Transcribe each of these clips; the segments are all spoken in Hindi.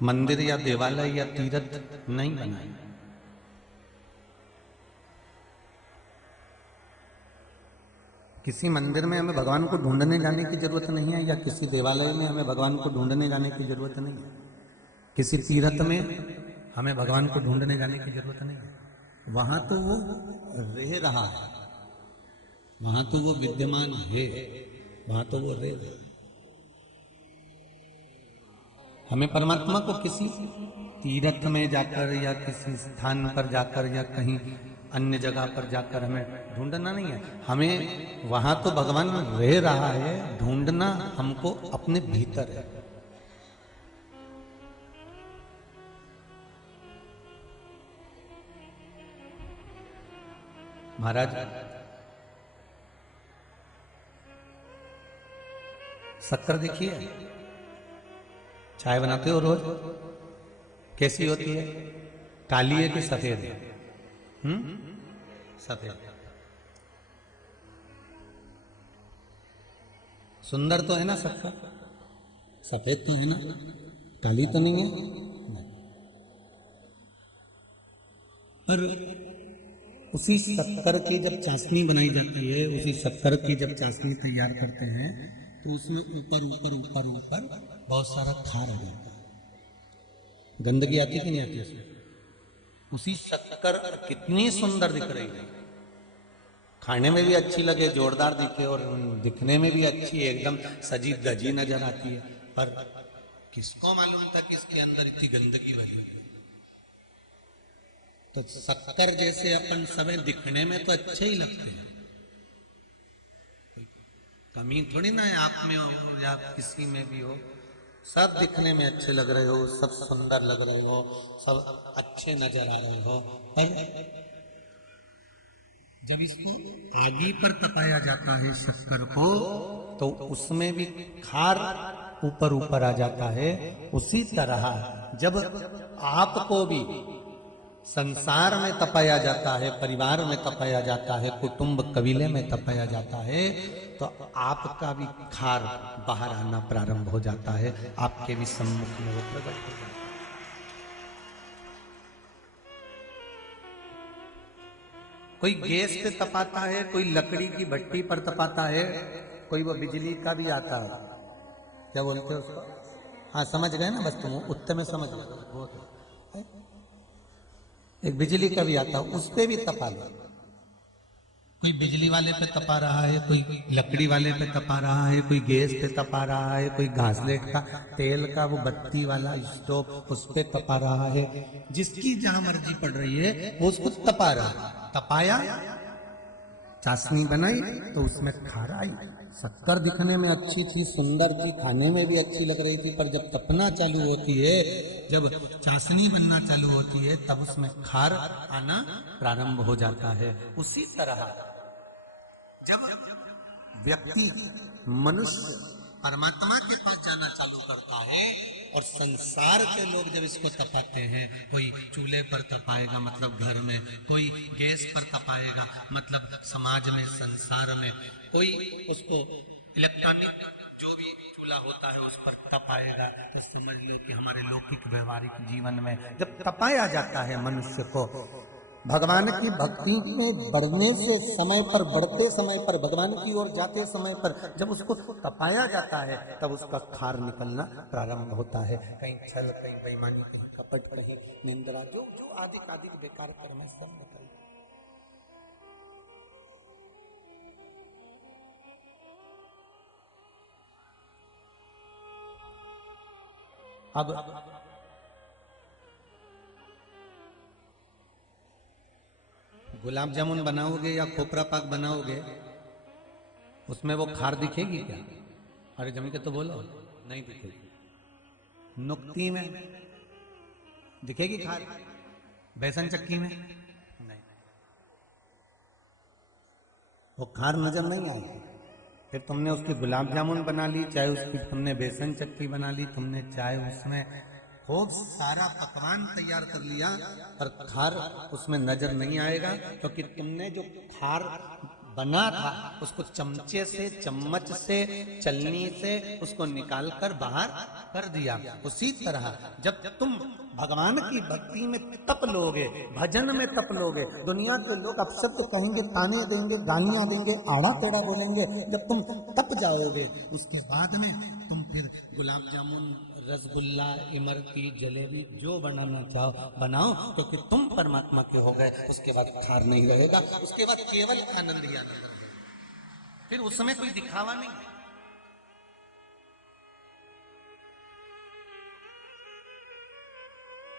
मंदिर या देवालय या तीर्थ नहीं बनाए। किसी मंदिर में हमें भगवान को ढूंढने जाने की जरूरत नहीं है, या किसी देवालय में हमें भगवान को ढूंढने जाने की जरूरत नहीं है। किसी तीर्थ में हमें भगवान को ढूंढने जाने की जरूरत नहीं है। वहां तो वो रह रहा है, वहां तो वो विद्यमान है, वहां तो वो रह रहा है। हमें परमात्मा को किसी तीर्थ में जाकर या किसी स्थान पर जाकर या कहीं अन्य जगह पर जाकर हमें ढूंढना नहीं है। हमें वहां तो भगवान रह रहा है, ढूंढना हमको अपने भीतर है। महाराज, शक्कर देखिए, चाय बनाते हो रोज, कैसी होती है? काली है कि सफेद है? सफेद। सुंदर तो है ना शक्कर? सफेद तो है ना, काली तो नहीं है। नहीं। पर उसी शक्कर की जब चाशनी बनाई जाती है, उसी शक्कर की जब चाशनी तैयार करते हैं, तो उसमें ऊपर ऊपर ऊपर ऊपर बहुत सारा खार आ जाता है। गंदगी आती कि नहीं आती उसमें? उसी शक्कर कितनी सुंदर दिख रही है, खाने में भी अच्छी लगे, जोरदार दिखे, और दिखने में भी अच्छी, एकदम सजी धजी नजर आती है। पर किसको मालूम था कि इसके अंदर इतनी गंदगी भरी है? तो शक्कर जैसे अपन सब दिखने में तो अच्छे ही लगते हैं, कमी थोड़ी ना है आप में हो या किसी में भी हो। सब दिखने में अच्छे लग रहे हो, सब सुंदर लग रहे हो, सब अच्छे नजर आ रहे हो, पर जब इसको आगी पर तपाया जाता है शक्कर को, तो उसमें भी खार ऊपर ऊपर आ जाता है। उसी तरह जब आपको भी संसार में तपाया जाता है, परिवार में तपाया जाता है, कुटुंब कबीले में तपाया जाता है, तो आपका भी खार बाहर आना प्रारंभ हो जाता है, आपके भी सम्मुख में वो प्रकट हो जाता है। कोई गैस पे तपाता है, कोई लकड़ी की भट्टी पर तपाता है, कोई वो बिजली का भी आता है, क्या बोलते हैं उसको? हाँ समझ गए ना, बस तुम उत्तर में समझ गए। वो एक बिजली का भी आता है, उस पे भी तपा लो। कोई बिजली वाले पे तपा रहा है, कोई लकड़ी वाले पे तपा रहा है, कोई गैस पे तपा रहा है, कोई घासलेट का तेल का वो बत्ती वाला स्टोव उस पे तपा रहा है। जिसकी जहां मर्जी पड़ रही है वो उसको तपा रहा है। तपाया, चाशनी बनाई, तो उसमें खार आई। शक्कर दिखने में अच्छी थी, सुंदर थी, खाने में भी अच्छी लग रही थी, पर जब तपना चालू होती है, जब चाशनी बनना चालू होती है, तब उसमें खार आना प्रारंभ हो जाता है। उसी तरह जब व्यक्ति, मनुष्य परमात्मा के पास जाना चालू करता है, और संसार के लोग जब इसको तपाते हैं, कोई चूल्हे पर तपाएगा मतलब घर में, कोई गैस पर तपाएगा मतलब समाज में, संसार में, कोई उसको इलेक्ट्रॉनिक जो भी चूल्हा होता है उस पर तपाएगा, तो समझ लो कि हमारे लौकिक व्यवहारिक जीवन में जब तपाया जाता है मनुष्य को, भगवान की भक्ति में बढ़ने से समय पर, बढ़ते समय पर, भगवान की ओर जाते समय पर जब उसको तपाया जाता है, तब उसका खार निकलना प्रारंभ होता है। कहीं छल, कहीं बेईमानी, कहीं कपट, कहीं निंद्रा, जो जो आदि आदि बेकार कर्म है सब निकल। अब गुलाब जामुन बनाओगे या खोपरा पाक बनाओगे, उसमें वो खार दिखेगी क्या? अरे जमी के तो बोलो, नहीं दिखेगी। नुक्ती में दिखेगी खार, बेसन चक्की में नहीं, वो खार नजर नहीं आएगी। फिर तुमने उसकी गुलाब जामुन बना ली, चाहे उसकी तुमने बेसन चक्की बना ली, तुमने चाहे उसमें खूब सारा पकवान तैयार कर लिया, पर खार उसमें नजर नहीं आएगा, क्योंकि तुमने जो खार बना था उसको चमचे से, चम्मच से, चलनी से उसको निकालकर बाहर कर दिया। उसी तरह जब तुम भगवान की भक्ति में तप लोगे, भजन में तप लोगे, दुनिया के लोग अपशब्द कहेंगे, ताने देंगे, गालियां देंगे, आड़ा टेढ़ा बोलेंगे, जब तुम तप जाओगे उसके बाद में तुम फिर गुलाब जामुन, रसगुल्ला, इमरती, जलेबी जो बनाना चाहो बनाओ, क्योंकि तुम परमात्मा के हो गए। उसके बाद खार नहीं रहेगा, उसके बाद केवल आनंद ही आनंद रहेगा, फिर उसमें कोई दिखावा नहीं।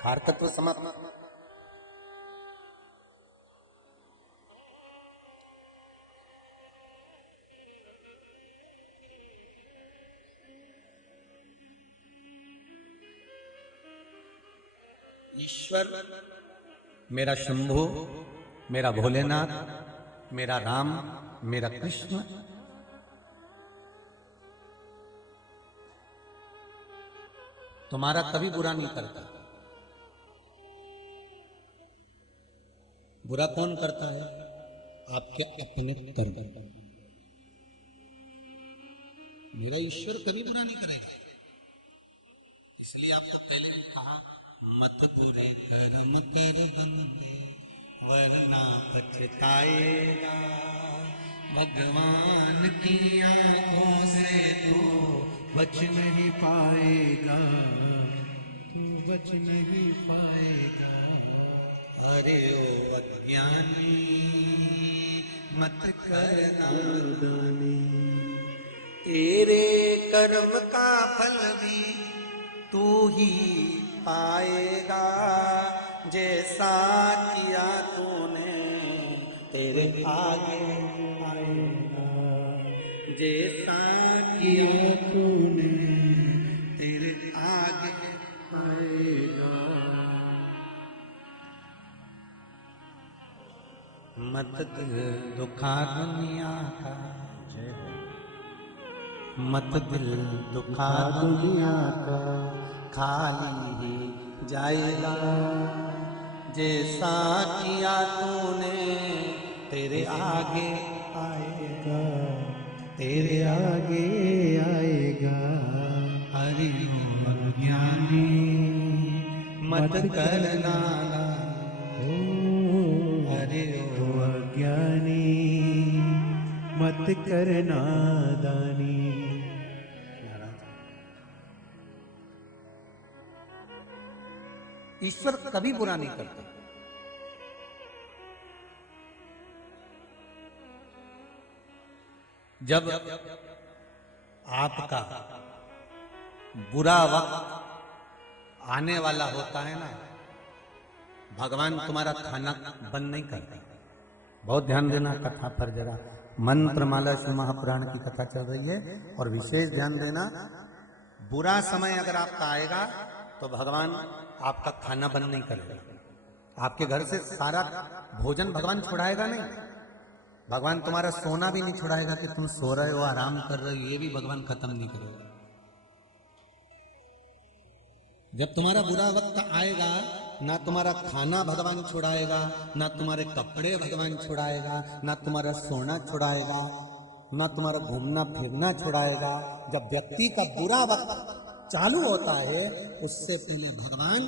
खार तत्व समाप्त। ईश्वर मेरा शंभु, मेरा भोलेनाथ, मेरा राम, मेरा कृष्ण, तुम्हारा कभी बुरा नहीं करता। बुरा कौन करता है? आपके अपने कर्म। मेरा ईश्वर कभी बुरा नहीं करेगा। इसलिए आपको पहले भी कहा, मत बुरे कर्म कर बंदे वरना पछताएगा। भगवान की आंखों से तू बच नहीं पाएगा, तू बच नहीं पाएगा। अरे ओ अज्ञानी मत कर नादानी, तेरे कर्म का फल भी तू ही पाएगा। जैसा किया तूने तेरे आगे आएगा, जैसा किया तूने तेरे आगे आएगा। मत दिल दुखा दुनिया का, मत दिल दुखा दुनिया का, खाली ही जाएगा। जैसा किया तूने तेरे आगे आएगा, तेरे आगे आएगा। हरि ओम अज्ञानी मत करना, हरि ओम अज्ञानी मत करना दानी। ईश्वर कभी बुरा नहीं करता। जब आपका बुरा वक्त आने वाला होता है ना, भगवान तुम्हारा खाना बंद नहीं करता। बहुत ध्यान देना कथा पर जरा। मंत्रमाला शिव महापुराण की कथा चल रही है और विशेष ध्यान देना। बुरा समय अगर आपका आएगा तो भगवान आपका खाना बंद नहीं करेगा। आपके घर से सारा भोजन भगवान छुड़ाएगा नहीं। भगवान तुम्हारा सोना भी नहीं छुड़ाएगा कि तुम सो रहे हो, आराम कर रहे हो, ये भी भगवान खत्म नहीं करेगा। जब तुम्हारा बुरा वक्त आएगा, ना तुम्हारा खाना भगवान छुड़ाएगा, ना तुम्हारे कपड़े भगवान छुड़ाएगा, ना तुम्हारा सोना छुड़ाएगा, ना तुम्हारा घूमना फिरना छुड़ाएगा। जब व्यक्ति का बुरा वक्त चालू होता है, उससे पहले भगवान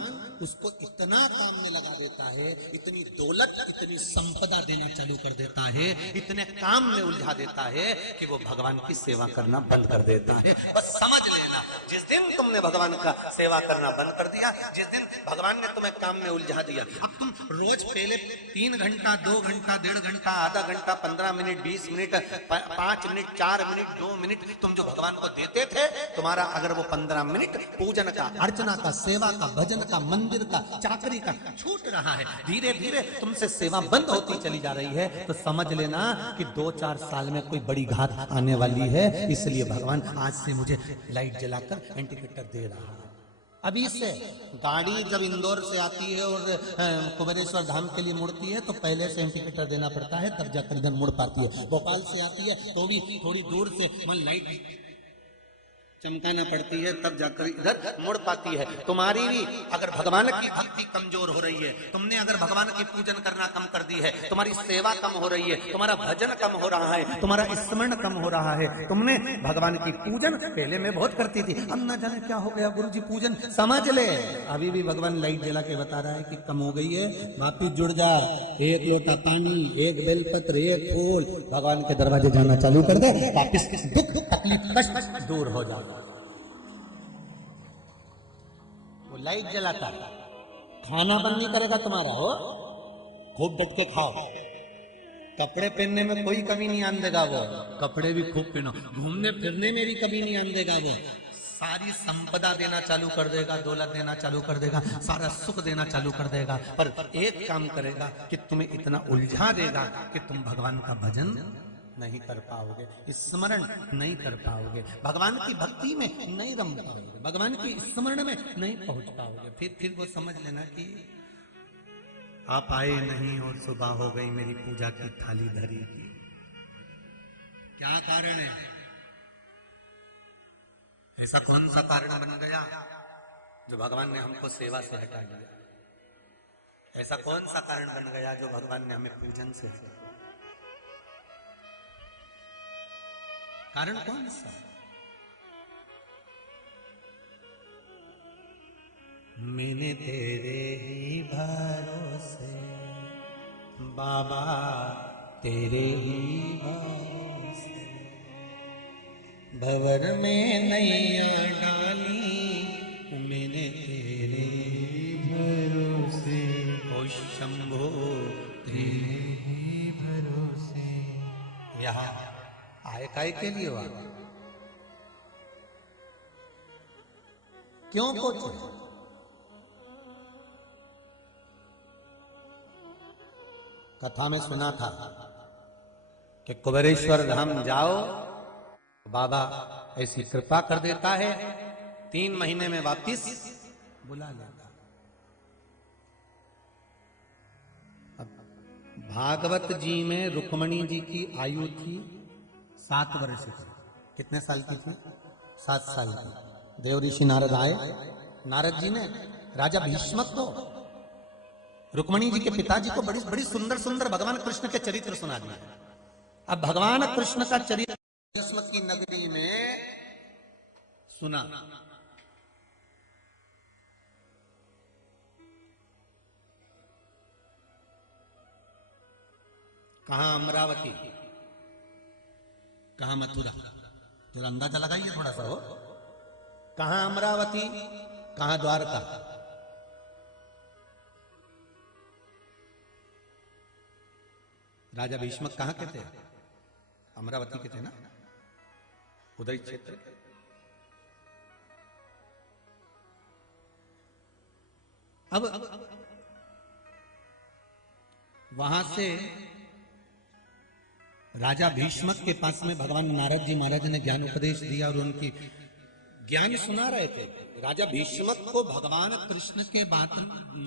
उसको इतना काम में लगा देता है, इतनी दौलत, इतनी संपदा देना चालू कर देता है, इतने काम में उलझा देता है कि वो भगवान की सेवा करना बंद कर देता है। बस समझ लेना, जिस दिन तुमने भगवान का सेवा करना बंद कर दिया, जिस दिन भगवान ने तुम्हें काम में उलझा दिया, अब तुम रोज पहले 3 घंटा, 2 घंटा, 1.5 घंटा, आधा घंटा, 15 minute, 20 minute, 5 minute, 4 minute, 2 minute तुम जो भगवान को देते थे, तुम्हारा अगर वो 15 मिनट पूजन का, अर्चना का, सेवा का, भजन का, मंदिर का, चाकरी का छूट रहा है, धीरे धीरे तुमसे सेवा बंद होती चली जा रही है, तो समझ लेना कि 2-4 साल में कोई बड़ी घात आने वाली है। इसलिए भगवान आज से मुझे लाइट जलाकर इंडिकेटर दे रहा है। अभी से गाड़ी जब इंदौर से आती है और कुबेरेश्वर धाम के लिए मुड़ती है तो पहले से इंडिकेटर देना पड़ता है, तब जाकर इधर मुड़ पाती है। भोपाल से आती है तो भी थोड़ी दूर से मन लाइट चमकाना पड़ती है, तब जाकर इधर मुड़ पाती है। तुम्हारी भी अगर भगवान की भक्ति कमजोर हो रही है, तुमने अगर भगवान की पूजन करना कम कर दी है, तुम्हारी सेवा कम हो रही है, तुम्हारा भजन कम हो रहा है, तुम्हारा स्मरण कम हो रहा है, तुमने भगवान की पूजन पहले में बहुत करती थी, अब न जाने क्या हो गया गुरुजी, पूजन समझ ले। अभी भी भगवान लाइट जला के बता रहा है कि कम हो गई है, वापिस जुड़ जा, एक लोटा पानी, एक बेलपत्र, एक फूल, भगवान के दरवाजे जाना चालू कर दे, वापिस दुख तकलीफ कष्ट दूर हो जाएगा। वो लाइट जलाता है, खाना बंद नहीं करेगा तुम्हारा, हो खूब डट के खाओ, कपड़े पहनने में कोई कमी नहीं आन देगा, वो कपड़े भी खूब पहनो, घूमने फिरने में भी कमी नहीं आन देगा, वो सारी संपदा देना चालू कर देगा, दौलत देना चालू कर देगा, सारा सुख देना चालू कर देगा, पर एक काम करेगा कि तुम्हें इतना उलझा देगा कि तुम भगवान का भजन नहीं कर पाओगे, स्मरण नहीं कर पाओगे, भगवान की भक्ति में नहीं रम पाओगे, भगवान की स्मरण में नहीं पहुंच पाओगे। फिर वो समझ लेना कि आप आए नहीं और सुबह हो गई मेरी पूजा की थाली धरी की। क्या कारण है? ऐसा कौन सा कारण बन गया जो भगवान ने हमको सेवा से हटा दिया? ऐसा कौन सा कारण बन गया जो भगवान ने हमें पूजन से हटा दिया? कारण कौन सा? मैंने तेरे ही भरोसे बाबा, तेरे ही भरोसे भंवर में नैया डाली, मैंने तेरे ही भरोसे, ओ शंभो तेरे ही भरोसे। यहाँ आए काय के लिए हुआ? क्यों पहुंचे? कथा में सुना था कि कुबेरेश्वर धाम जाओ, बाबा ऐसी कृपा कर देता है, 3 महीने में वापिस बुला लेता। अब भागवत जी में रुक्मणी जी की आयु थी 7 वर्ष की। कितने साल की थी? 7 साल की। देव ऋषि नारद आए, नारद जी ने राजा भीष्मक को, रुक्मणी जी के पिताजी को बड़ी बड़ी सुंदर सुंदर भगवान कृष्ण के चरित्र सुना दिए। अब भगवान कृष्ण का चरित्र भीष्मक की नगरी में सुना। कहां अमरावती, कहां मथुरा, जरा अंदाजा लगाइए थोड़ा सा हो। कहां अमरावती, कहां द्वारका? राजा भीष्मक कहां के थे? अमरावती के थे ना, उदय क्षेत्र। अब वहां से राजा भीष्मक के पास में भगवान नारद जी महाराज ने ज्ञान उपदेश दिया और उनकी ज्ञान सुना रहे थे। राजा भीष्मक को भगवान कृष्ण के बात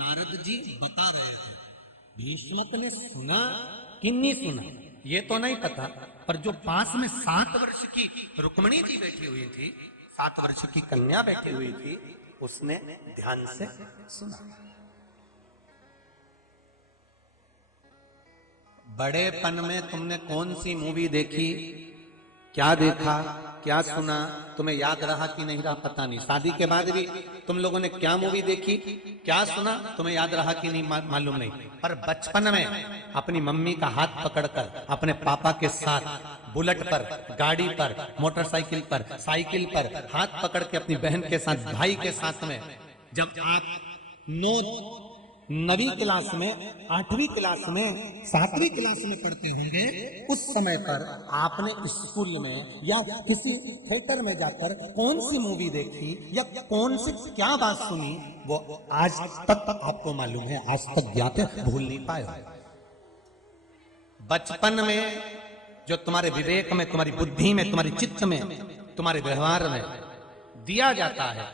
नारद जी बता रहे थे। भीष्मक ने सुना कि नहीं सुना ये तो नहीं पता, पर जो पास में 7 वर्ष की रुक्मणी जी बैठी हुई थी, 7 वर्ष की कन्या बैठी हुई थी, उसने ध्यान से सुना। बड़ेपन में तुमने कौन सी मूवी देखी, क्या देखा, क्या सुना, तुम्हें याद रहा कि नहीं रहा पता नहीं। शादी के बाद भी तुम लोगों ने क्या मूवी देखी, क्या सुना, तुम्हें याद रहा कि नहीं मालूम नहीं। पर बचपन में अपनी मम्मी का हाथ पकड़कर अपने पापा के साथ बुलेट पर, गाड़ी पर, मोटरसाइकिल पर, साइकिल पर हाथ पकड़ के अपनी बहन के साथ, भाई के साथ में, जब आप 9वीं क्लास में, 8वीं क्लास में, 7वीं क्लास में पढ़ते होंगे, उस समय पर आपने स्कूल में या किसी थिएटर में जाकर कौन सी मूवी देखी या कौन सी क्या बात सुनी, वो आज तक आपको मालूम है, आज तक ज्ञात है, भूल नहीं पाए। बचपन में जो तुम्हारे विवेक में, तुम्हारी बुद्धि में, तुम्हारी चित्त में, तुम्हारे व्यवहार में दिया जाता है,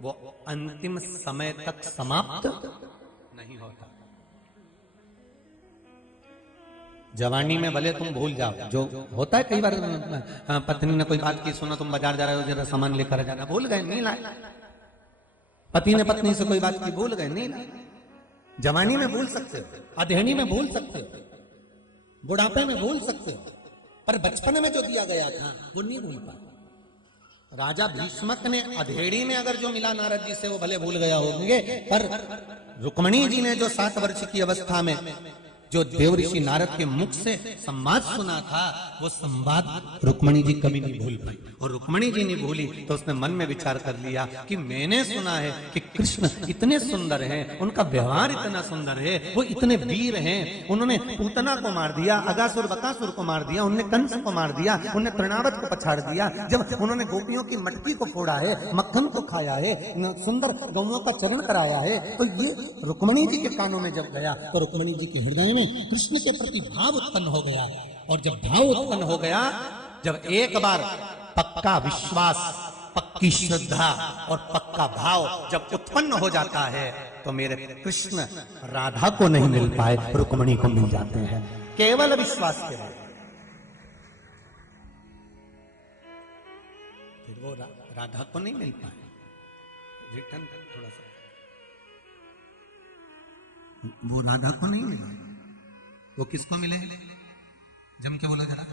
वो अंतिम समय तक समाप्त नहीं होता। जवानी में भले तुम भूल जाओ, जो होता है कई बार, पत्नी ने कोई बात की, सुनो तुम बाजार जा रहे हो, जरा सामान लेकर जाना, भूल गए नहीं लाए। पति ने पत्नी से कोई बात की, भूल गए नहीं लाए। जवानी में भूल सकते हो, अधेड़ी में भूल सकते हो, बुढ़ापे में भूल सकते हो, पर बचपन में जो दिया गया था वो नहीं भूल पाए। राजा भीष्मक ने अधेड़ी में अगर जो मिला नारद जी से वो भले भूल गया होंगे, पर रुक्मणी जी ने जो 7 वर्ष की अवस्था में जो देवऋषि नारद के मुख से संवाद सुना था, वो संवाद रुक्मणी जी कभी नहीं भूल पाई। और रुक्मणी जी नहीं भूली तो उसने मन में विचार कर लिया कि मैंने सुना है कि कृष्ण इतने सुंदर हैं, उनका व्यवहार इतना सुंदर है, वो इतने वीर हैं, उन्होंने पूतना को मार दिया, अगासुर बकासुर को मार दिया, उन्होंने कंस को मार दिया, उन्होंने तृणावत को पछाड़ दिया, जब उन्होंने गोपियों की मटकी को फोड़ा है, मक्खन को खाया है, सुंदर गौओं का चरण कराया है, तो ये रुक्मणी जी के कानों में जब गया तो रुक्मणी जी के हृदय में कृष्ण के प्रति भाव उत्पन्न हो गया। और जब भाव उत्पन्न हो गया, जब एक बार पक्का विश्वास, पक्की श्रद्धा और पक्का भाव जब उत्पन्न हो जाता है, तो मेरे कृष्ण राधा को नहीं मिल पाए, रुक्मणी को मिल जाते हैं, केवल विश्वास के बाद। फिर वो राधा को नहीं मिल पाए। रिटर्न थोड़ा सा, वो राधा को नहीं मिला, वो किसको मिले? जम के बोला जरा,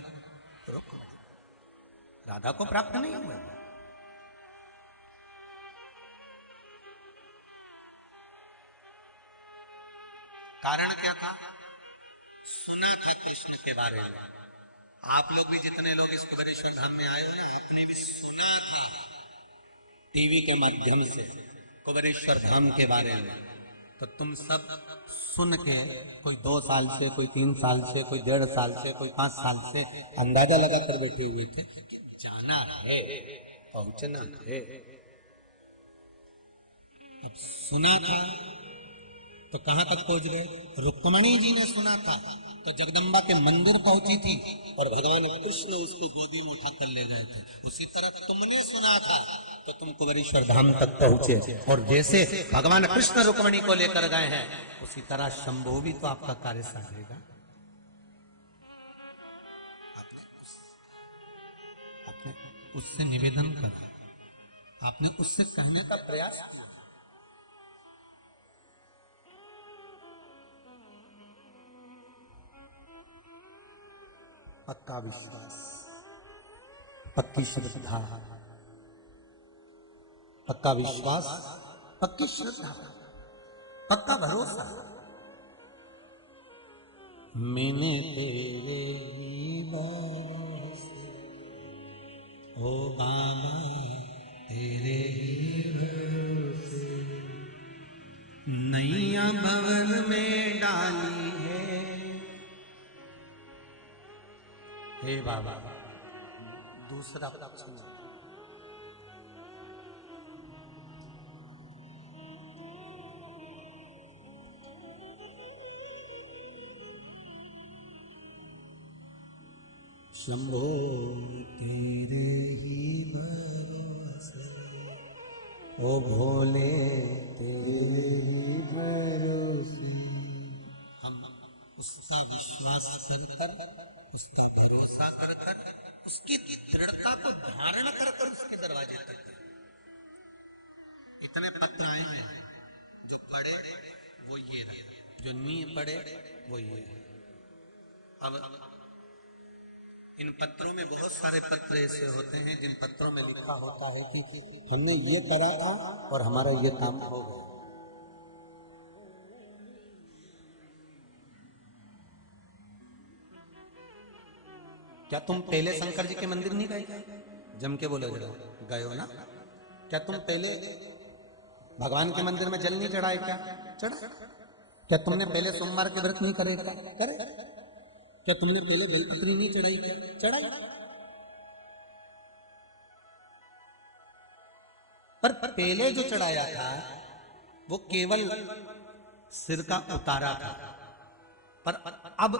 राधा को प्राप्त नहीं हुआ। कारण क्या था? सुना था कृष्ण के बारे में। आप लोग भी जितने लोग इस कुबेरेश्वर धाम में आए हो ना, आपने भी सुना था टीवी के माध्यम से कुबेरेश्वर धाम के बारे में। तो तुम सब सुन के, कोई 2 साल से, कोई 3 साल से, कोई 1.5 साल से, कोई 5 साल से अंदाजा लगाकर बैठे हुए थे कि जाना है, पहुंचना है। अब सुना था तो कहां तक पहुंच गए? रुक्मणी जी ने सुना था तो जगदम्बा के मंदिर पहुंची थी और भगवान कृष्ण उसको गोदी में उठा कर ले गए थे। उसी तरह तुमने सुना था तो तुम कुबेरेश्वर धाम तक पहुंचे। और जैसे भगवान कृष्ण रुक्मणी को लेकर गए हैं, उसी तरह शंभु भी तो आपका कार्य साधेगा। आपने उससे निवेदन करा, आपने उससे कहने का प्रयास किया। पक्का विश्वास, पक्की श्रद्धा, पक्का विश्वास, पक्की श्रद्धा, पक्का भरोसा। मैंने तेरे ही भरोसे, ओ बाबा तेरे ही भरोसे, नैया भवन में डाली है, हे बाबा। दूसरा पक्ष, शंभो तेरे ही भरोसे, ओ भोले तेरे ही भरोसे। हम उसका विश्वास कर, उसका भरोसा कर, उसकी दृढ़ता को धारण कर उसके दरवाजे तक। इतने पत्र आए हैं, जो पढ़े वो ये है, जो नहीं पढ़े वो ये है। अब इन पत्रों में बहुत सारे पत्र ऐसे होते हैं जिन पत्रों में लिखा होता है कि हमने ये करा था और हमारा ये काम हो गया। क्या तुम पहले शंकर जी के मंदिर नहीं गए? जम के बोलो जरा, गए हो ना? क्या तुम पहले भगवान के मंदिर में जल नहीं चढ़ाए? क्या चढ़ा? क्या तुमने पहले सोमवार के व्रत नहीं करे? करे? क्या तुमने पहले बेलपत्री नहीं चढ़ाई? क्या चढ़ाई? पर पहले जो चढ़ाया था वो केवल सिर का उतारा था। पर अब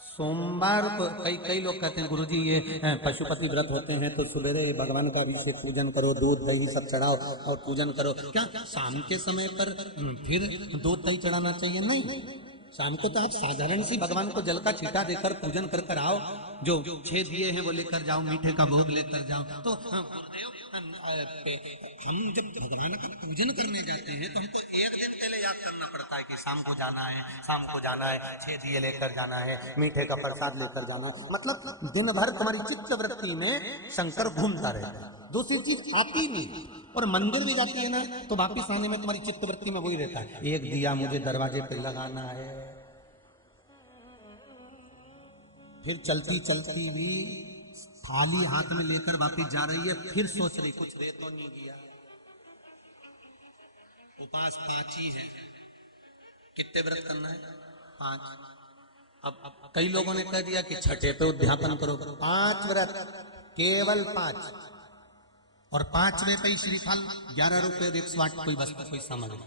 सोमवार को कई लोग कहते हैं गुरुजी ये पशुपति व्रत होते हैं तो सवेरे भगवान का अभिषेक पूजन करो, दूध दही सब चढ़ाओ और पूजन करो। क्या शाम के समय पर फिर दूध दही चढ़ाना चाहिए? नहीं, शाम को तो आप साधारण सी भगवान को जल का छींटा देकर पूजन कर कर आओ, जो 6 दिए हैं वो लेकर जाओ, मीठे का भोग लेकर जाओ। तो हम जब भगवान का पूजन करने जाते हैं तो हमको एक दिन पहले याद करना पड़ता है कि शाम को जाना है, शाम को जाना है, 6 दिए लेकर जाना है, मीठे का प्रसाद लेकर जाना है। मतलब दिन भर तुम्हारी चित्त वृत्ति में शंकर घूमता रहता है, दूसरी चीज आती नहीं। और मंदिर भी जाती है ना तो वापिस आने में तुम्हारी चित्त वृत्ति में वही रहता है, एक दिया मुझे दरवाजे पे लगाना है। फिर चलती चलती भी थाली हाथ में लेकर वापिस जा रही है, फिर सोच रही कुछ दे तो नहीं दिया। उपास 5 ही है, कितने व्रत करना है? 5। अब कई लोगों ने कह दिया कि छठे पे उद्यापन करो, 5 व्रत, केवल 5। और 5वें पे श्रीफल 11 रुपए 108 कोई वस्तु कोई सामग्री।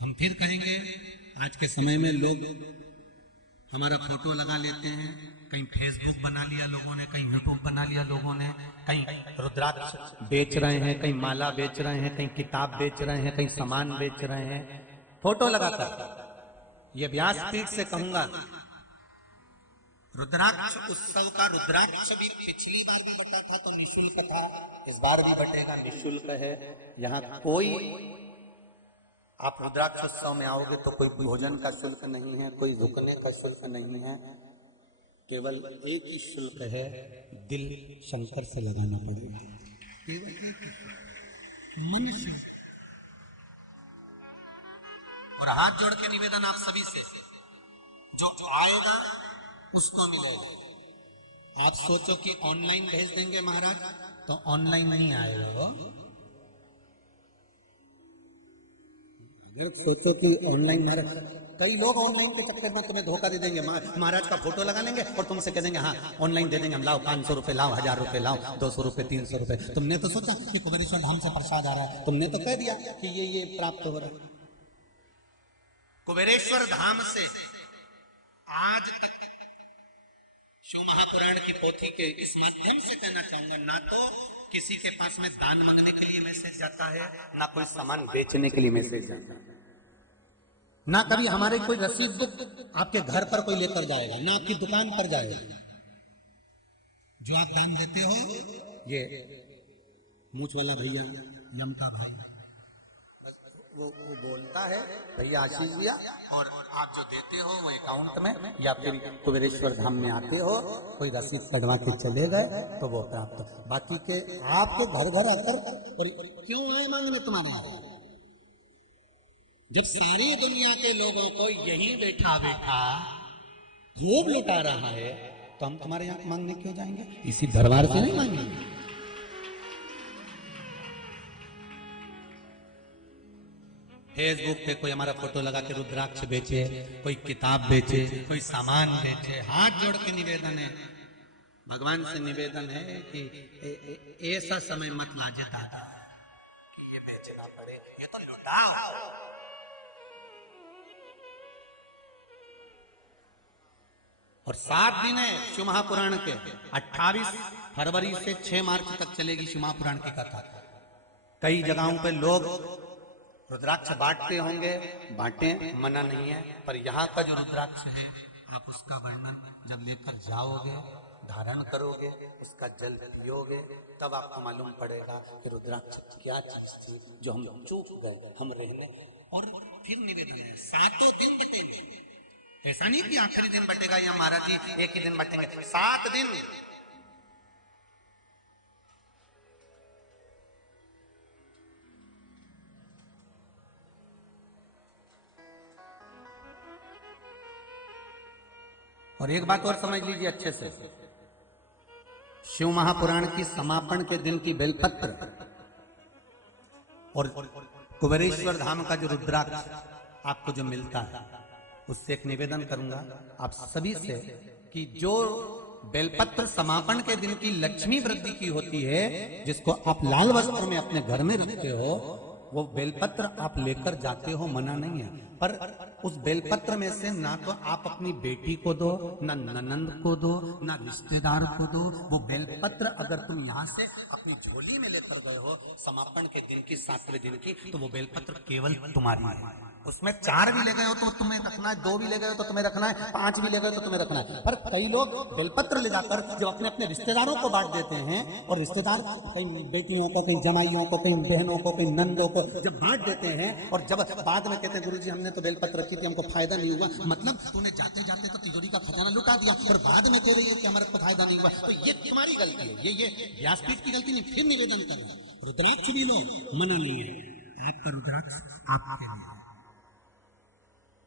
हम फिर कहेंगे आज के समय में लोग हमारा फोटो लगा लेते हैं, कहीं फेसबुक बना लिया लोगों ने, कहीं यूट्यूब बना लिया लोगों ने, कहीं रुद्राक्ष बेच रहे हैं, कहीं माला बेच रहे हैं, कहीं किताब बेच रहे हैं, कहीं सामान बेच रहे हैं फोटो लगाकर। ये व्यासपीठ से कहूंगा, रुद्राक्ष उत्सव का रुद्राक्ष भी पिछली बार भी बटा था तो निःशुल्क था, इस बार भी बटेगा, निःशुल्क है। यहाँ कोई, आप रुद्राक्ष उत्सव में आओगे तो कोई भोजन का शुल्क नहीं है, कोई रुकने का शुल्क नहीं है, केवल एक ही शुल्क है, दिल शंकर से लगाना पड़ेगा, केवल एक मन से। और हाथ जोड़ के निवेदन आप सभी से, जो आएगा उसको मिलेगा। आप सोचो कि ऑनलाइन भेज देंगे महाराज, तो ऑनलाइन नहीं आएगा वो। अगर सोचो कि ऑनलाइन महाराज, कई लोग ऑनलाइन के चक्कर में तुम्हें धोखा दे देंगे, महाराज का फोटो लगा लेंगे और तुमसे कह देंगे हाँ ऑनलाइन दे देंगे हम, लाओ 500 रुपए लाओ, 1000 रुपए लाओ, 200 रुपए 300 रुपए। तुमने तो सोचा कि कुबेरेश्वर धाम से प्रसाद आ रहा है, तुमने तो कह दिया कि ये प्राप्त हो रहा है। कुबेरेश्वर धाम से आज तक शिव महापुराण की पोथी के इस माध्यम से कहना चाहूंगा, ना तो किसी के पास में दान मांगने के लिए मैसेज जाता है, ना कोई सामान बेचने के लिए मैसेज जाता है, ना कभी हमारे कोई रसीद बुक आपके घर पर कोई लेकर जाएगा, ना आपकी दुकान पर जाएगा। जो आप दान देते हो, ये मूछ वाला भैया यमता भाई वो बोलता है भैया आशीष दिया, और आप जो देते हो वो अकाउंट में या फिर कुबेरेश्वर धाम में आते हो, कोई रसीद कटवा के चले गए तो वो प्राप्त। बाकी के आप तो घर घर आकर और क्यों आए मांगने तुम्हारे यहाँ? जब सारी दुनिया के लोगों को यहीं बैठा बैठा खूब लुटा रहा है, तो हम तुम्हारे यहाँ मांगने क्यों जाएंगे? इसी दरबार से नहीं मांगेंगे। फेसबुक पे कोई हमारा फोटो लगा के रुद्राक्ष बेचे, कोई किताब बेचे, कोई सामान बेचे, हाथ जोड़ के निवेदन है, भगवान से निवेदन है कि ऐसा समय मत लाजे दादा कि ये बेचना पड़े, ये तो लुटाओ। और 7 दिन है शिव महापुराण के, 28 फरवरी से 6 मार्च तक चलेगी शिव महापुराण की कथा। कई जगहों पे लोग रुद्राक्ष बांटते होंगे, बांटे, मना नहीं है, पर यहाँ का जो रुद्राक्ष है आप उसका वर्णन जब लेकर जाओगे, धारण करोगे, उसका जल पियोगे, तब आपको मालूम पड़ेगा कि रुद्राक्ष क्या चीज थी जो हम चूक गए, हम रहने। और फिर निवेदन है 7 दिन बटेंगे, ऐसा नहीं कि आखिरी दिन बटेगा या महाराज जी एक ही दिन बटेंगे, 7 दिन। और एक बात और समझ लीजिए अच्छे से, शिव महापुराण की समापन के दिन की बेलपत्र और कुबेरेश्वर धाम का जो रुद्राक्ष आपको जो मिलता है, उससे एक निवेदन करूंगा आप सभी से कि जो बेलपत्र समापन के दिन की लक्ष्मी वृद्धि की होती है, जिसको आप लाल वस्त्र में अपने घर में रखते हो, वो बेलपत्र आप लेकर जाते हो, मना नहीं है, पर उस बेलपत्र में से ना तो आप अपनी बेटी को दो, ना ननंद को दो, ना रिश्तेदार को दो। वो बेलपत्र अगर तुम यहाँ से अपनी झोली में लेकर गए हो समापन के दिन की, 7वें दिन की, तो वो बेलपत्र केवल तुम्हारी है। उसमें 4 भी ले गए हो तो तुम्हें रखना है, 2 भी ले गए हो तो तुम्हें रखना है, 5 भी ले गए हो तो तुम्हें रखना है। पर कई लोग बेलपत्र ले जाकर जब अपने अपने रिश्तेदारों को बांट देते हैं, और रिश्तेदार कहीं बेटियों को, कहीं जमाइयों को, कहीं बहनों को, कहीं नंदों को जब बांट देते हैं, और जब बाद में कहते हैं गुरुजी हमने तो बेलपत्र रखी थी, हमको फायदा नहीं हुआ, मतलब तूने जाते जाते तो तिजोरी का खजाना लुटा दिया, फिर बाद में कह रही है कि हमारे को फायदा नहीं हुआ। तो ये तुम्हारी गलती है, ये व्यासपीठ की गलती नहीं। फिर निवेदन करना, रुद्राक्ष भी लो, मना नहीं है। आपका रुद्राक्ष आपके लिए,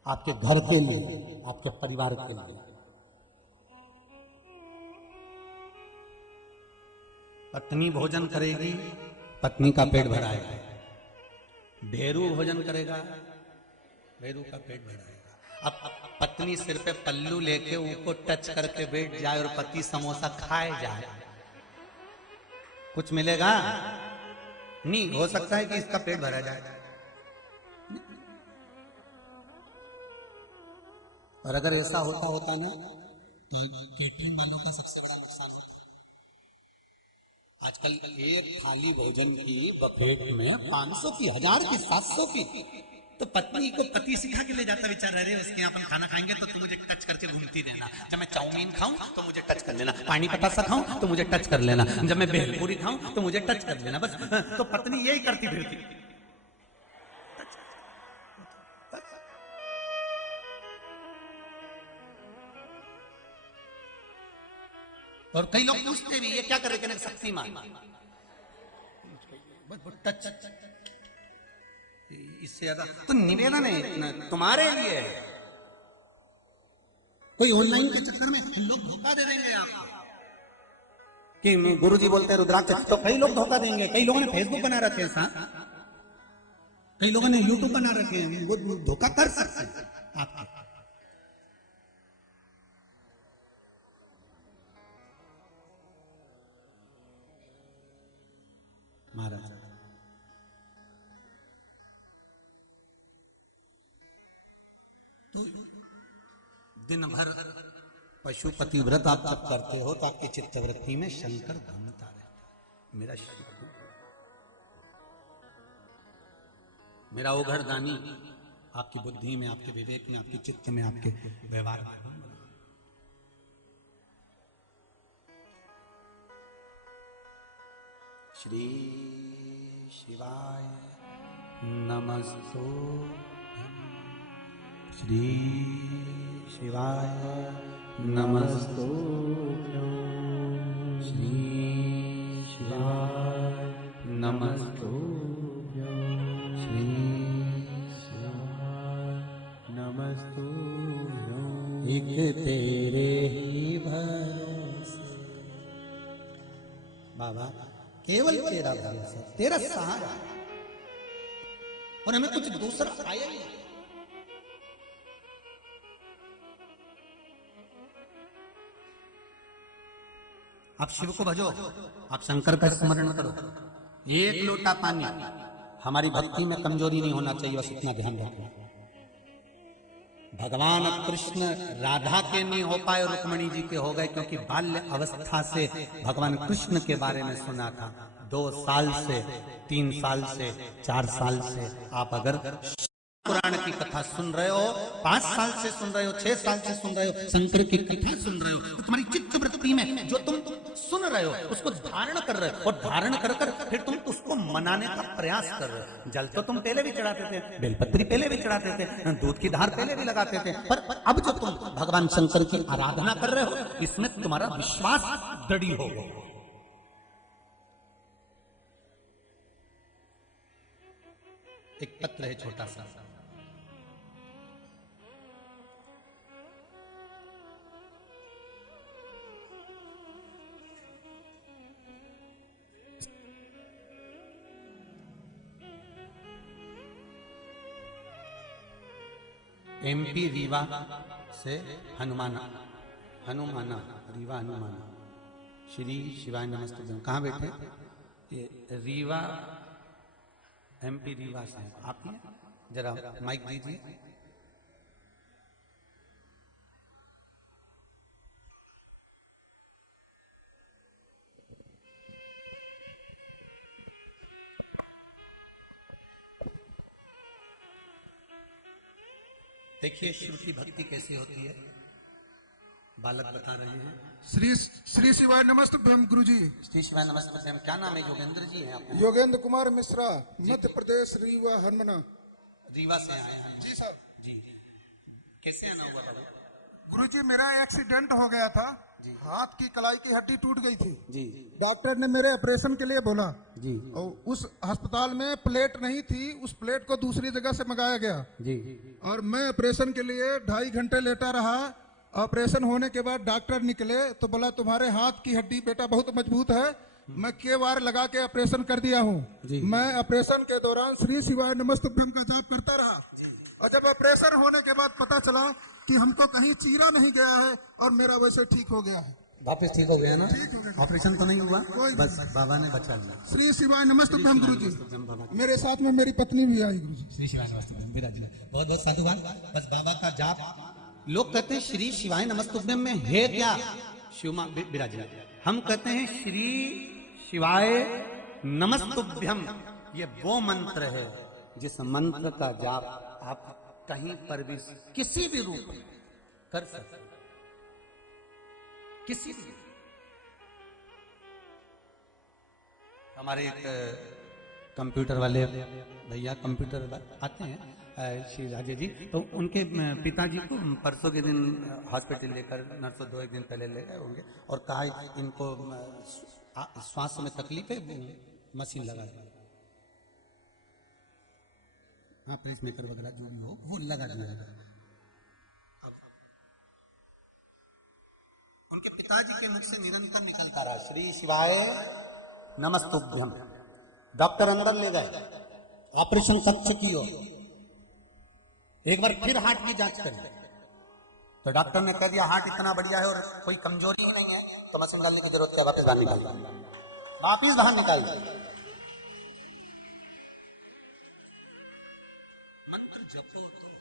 आपके घर के लिए, आपके परिवार के लिए। पत्नी भोजन करेगी, पत्नी का पेट भराएगा। ढेरू भोजन करेगा, ढेरू का पेट भराएगा। अब पत्नी सिर पे पल्लू लेके ऊपर टच करके बैठ जाए और पति समोसा खाए जाए, कुछ मिलेगा नहीं। हो सकता है कि इसका पेट भरा जाए, और अगर ऐसा होता ना तो कैटरिंग वालों का सबसे बड़ा नुकसान होता है। आजकल एक थाली भोजन की बकेट में 500 की, 1000 की, 700 की। तो पत्नी को पति सिखा के ले जाता, बेचारा, अरे उसके यहाँ अपन खाना खाएंगे तो तू मुझे टच करके घूमती रहना, जब मैं चाउमीन खाऊं तो मुझे टच कर लेना, पानी पतासा खाऊं तो मुझे टच कर लेना, जब मैं भेलपूरी खाऊं तो मुझे टच कर लेना, बस। तो पत्नी यही करती फिरती। और कई लोग पूछते भी ये क्या कर रहे, शक्तिमान, टच। इससे ज्यादा तो निवेदन है तुम्हारे लिए। कोई ऑनलाइन के चक्कर में लोग धोखा दे देंगे आपको कि गुरुजी बोलते हैं रुद्राक्ष, तो कई लोग धोखा देंगे। कई लोगों ने फेसबुक बना रखे हैं साथ, कई लोगों ने यूट्यूब बना रखे हैं, वो धोखा कर सकते हैं आपको। महाराज दिन भर पशुपति व्रत आप जब करते हो तो आपकी चित्तवृत्ति में शंकर घूमता रहता है। मेरा शिव, मेरा ओघरदानी आपकी बुद्धि में, आपके विवेक में, आपके चित्त में, आपके व्यवहार में। श्री शिवाय नमस्तु, श्री शिवाय नमस्तु, श्री शिवाय नमस्तु, श्री शिवाय नमस्तु। एक तेरे ही भरोसे बाबा, केवल तेरा भरोसा, तेरा सहारा, और हमें कुछ दूसरा आया ही। आप शिव को भजो, आप शंकर का स्मरण करो। एक लोटा पानी, हमारी भक्ति में कमजोरी नहीं होना चाहिए, बस इतना ध्यान रखना। भगवान कृष्ण राधा के नहीं हो पाए, रुक्मणी जी के हो गए, क्योंकि बाल्य अवस्था से भगवान कृष्ण के बारे में सुना था। 2 साल से, 3 साल से, 4 साल से आप अगर पुराण की कथा सुन रहे हो, 5 साल से सुन रहे हो, 6 साल से सुन रहे हो, शंकर की कथा सुन रहे हो, तो तुम्हारी चित्त वृत्ति में जो तुम सुन रहे हो उसको धारण कर रहे हो, और धारण कर कर फिर तुम उसको मनाने का प्रयास कर रहे हो। जल तो तुम पहले भी चढ़ाते थे, बेलपत्री पहले भी चढ़ाते थे, दूध की धार पहले भी लगाते थे, पर अब जो तुम भगवान शंकर की आराधना कर रहे हो, इसमें तुम्हारा विश्वास दृढ़ हो गया। एक पत्र है छोटा सा, MP रीवा से हनुमाना, रीवा हनुमाना। श्री शिवाय नमस्ते। कहाँ बैठे? ये रीवा, MP रीवा से। आप ही जरा माइक दीजिए। देखिए शिव की भक्ति कैसी होती है, बालक बता रहे हैं। श्री श्री शिवाय नमस्तुभ्यम गुरुजी। श्री शिवाय नमस्ते। हम क्या नाम है? योगेंद्र जी हैं आपके? योगेंद्र कुमार मिश्रा, मध्य प्रदेश, रीवा हरमना। रीवा से आए हैं जी सर। जी। कैसे आना हुआ बाबा? गुरुजी मेरा एक्सीडेंट हो गया था, हाथ की कलाई की हड्डी टूट गई थी जी। डॉक्टर ने मेरे ऑपरेशन के लिए बोला जी। और उस अस्पताल में प्लेट नहीं थी, उस प्लेट को दूसरी जगह से मंगाया गया जी। और मैं ऑपरेशन के लिए 2.5 घंटे लेटा रहा। ऑपरेशन होने के बाद डॉक्टर निकले तो बोला तुम्हारे हाथ की हड्डी बेटा बहुत मजबूत है, मैं के बार लगा के ऑपरेशन कर दिया हूँ। मैं ऑपरेशन के दौरान श्री शिवाय नमस्तुभ्यम का जाप करता रहा और जब ऑपरेशन होने के बाद पता चला कि हमको कहीं चीरा नहीं गया है और मेरा वैसे ठीक हो गया है। वापस ठीक हो गया ना? ठीक हो गया। ऑपरेशन तो नहीं हुआ, बस बाबा ने बचा लिया। श्री शिवाय नमस्तुभ्यम गुरुजी। मेरे साथ में मेरी पत्नी भी आई गुरुजी। श्री शिवाय नमस्तुभ्यम। बहुत बहुत साधुवाद। बस बाबा का जाप। लोग कहते हैं श्री शिवाय नमस्तुभ्यम में है क्या? शिव मां विराज। हम कहते हैं श्री शिवाय नमस्तुभ्यम, ये वो मंत्र है जिस मंत्र का जाप आप कहीं पर भी किसी भी रूप में कर सकते, किसी भी। हमारे एक कंप्यूटर वाले भैया कंप्यूटर आते हैं श्री राजे जी, तो उनके पिताजी को परसों के दिन हॉस्पिटल लेकर नर्सों 2 एक दिन पहले ले गए होंगे और कहा इनको श्वास में तकलीफ है, मशीन लगा दिया। हाँ, प्रेस मेकर वगैरह जो भी हो वो लगा दिया जाएगा। उनके पिताजी के मुख से निरंतर निकलता रहा श्री शिवाय नमस्तुभ्यम। डॉक्टर अंदर ले गए, ऑपरेशन कक्ष की हो, एक बार फिर हार्ट की जांच करी तो डॉक्टर ने कह दिया हार्ट इतना बढ़िया है और कोई कमजोरी ही नहीं है, तो मशीन डालने की जरूरत क्या, वापस बाहर निकाल दिया। वापस बाहर निकाल दिया। मंत्र जपो तुम।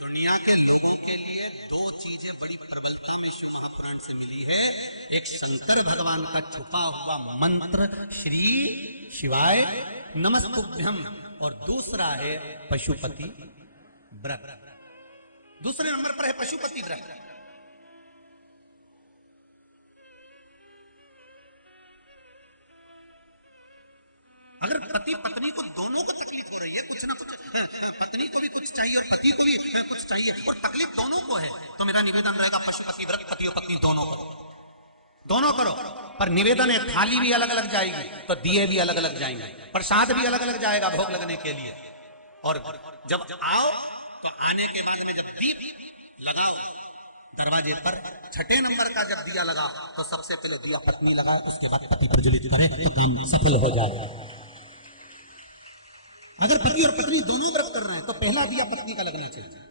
दुनिया के लोगों के लिए 2 चीजें बड़ी प्रबलता में शिव महापुराण से मिली है। एक शंकर भगवान का छुपा हुआ मंत्र श्री शिवाय नमस्तुभ्यम और दूसरा है पशुपति व्रत। दूसरे नंबर पर है पशुपति व्रत। अगर पति पत्नी को दोनों को तकलीफ हो रही है, कुछ ना कुछ, पत्नी को भी कुछ चाहिए और पति को भी कुछ चाहिए और तकलीफ दोनों को है, तो मेरा निवेदन रहेगा पशुपति व्रत पति और पत्नी दोनों करो। पर निवेदन है, थाली भी अलग अलग जाएगी तो दिए भी अलग अलग जाएंगे, प्रसाद भी अलग अलग जाएगा भोग लगने के लिए। और जब आओ तो आने के बाद में जब दीप लगाओ दरवाजे पर, 6ठे नंबर का जब दिया लगा तो सबसे पहले दिया पत्नी लगा, उसके बाद पति प्रज्वलित करे तो काम सफल हो जाए। अगर पति और पत्नी दोनों व्रत कर रहे हैं तो पहला दिया पत्नी का लगना चाहिए।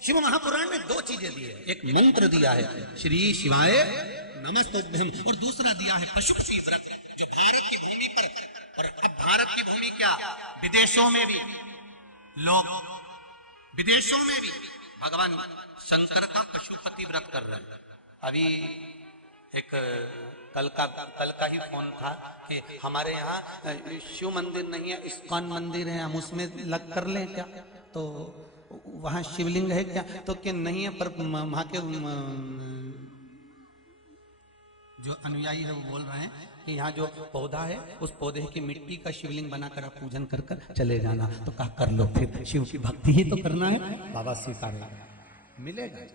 शिव महापुराण में 2 चीजें दी है, एक मंत्र दिया है श्री शिवाय नमस्तुभ्यम और दूसरा दिया है पशुपति व्रत, जो भारत की भूमि पर, और अब भारत की भूमि क्या, विदेशों में भी लोग, विदेशों में भी भगवान शंकर का पशुपति व्रत कर रहे हैं। अभी एक कल का ही फोन था कि हमारे यहाँ शिव मंदिर नहीं है, इस्कॉन मंदिर है, हम उसमें लग कर लें क्या? तो वहां शिवलिंग है क्या? तो क्या नहीं है, पर वहां के जो अनुयायी है वो बोल रहे हैं कि यहाँ जो पौधा है उस पौधे की मिट्टी का शिवलिंग बनाकर आप पूजन कर कर चले जाना। तो कहा कर लो, फिर शिव की भक्ति ही तो करना है, बाबा स्वीकार मिलेगा।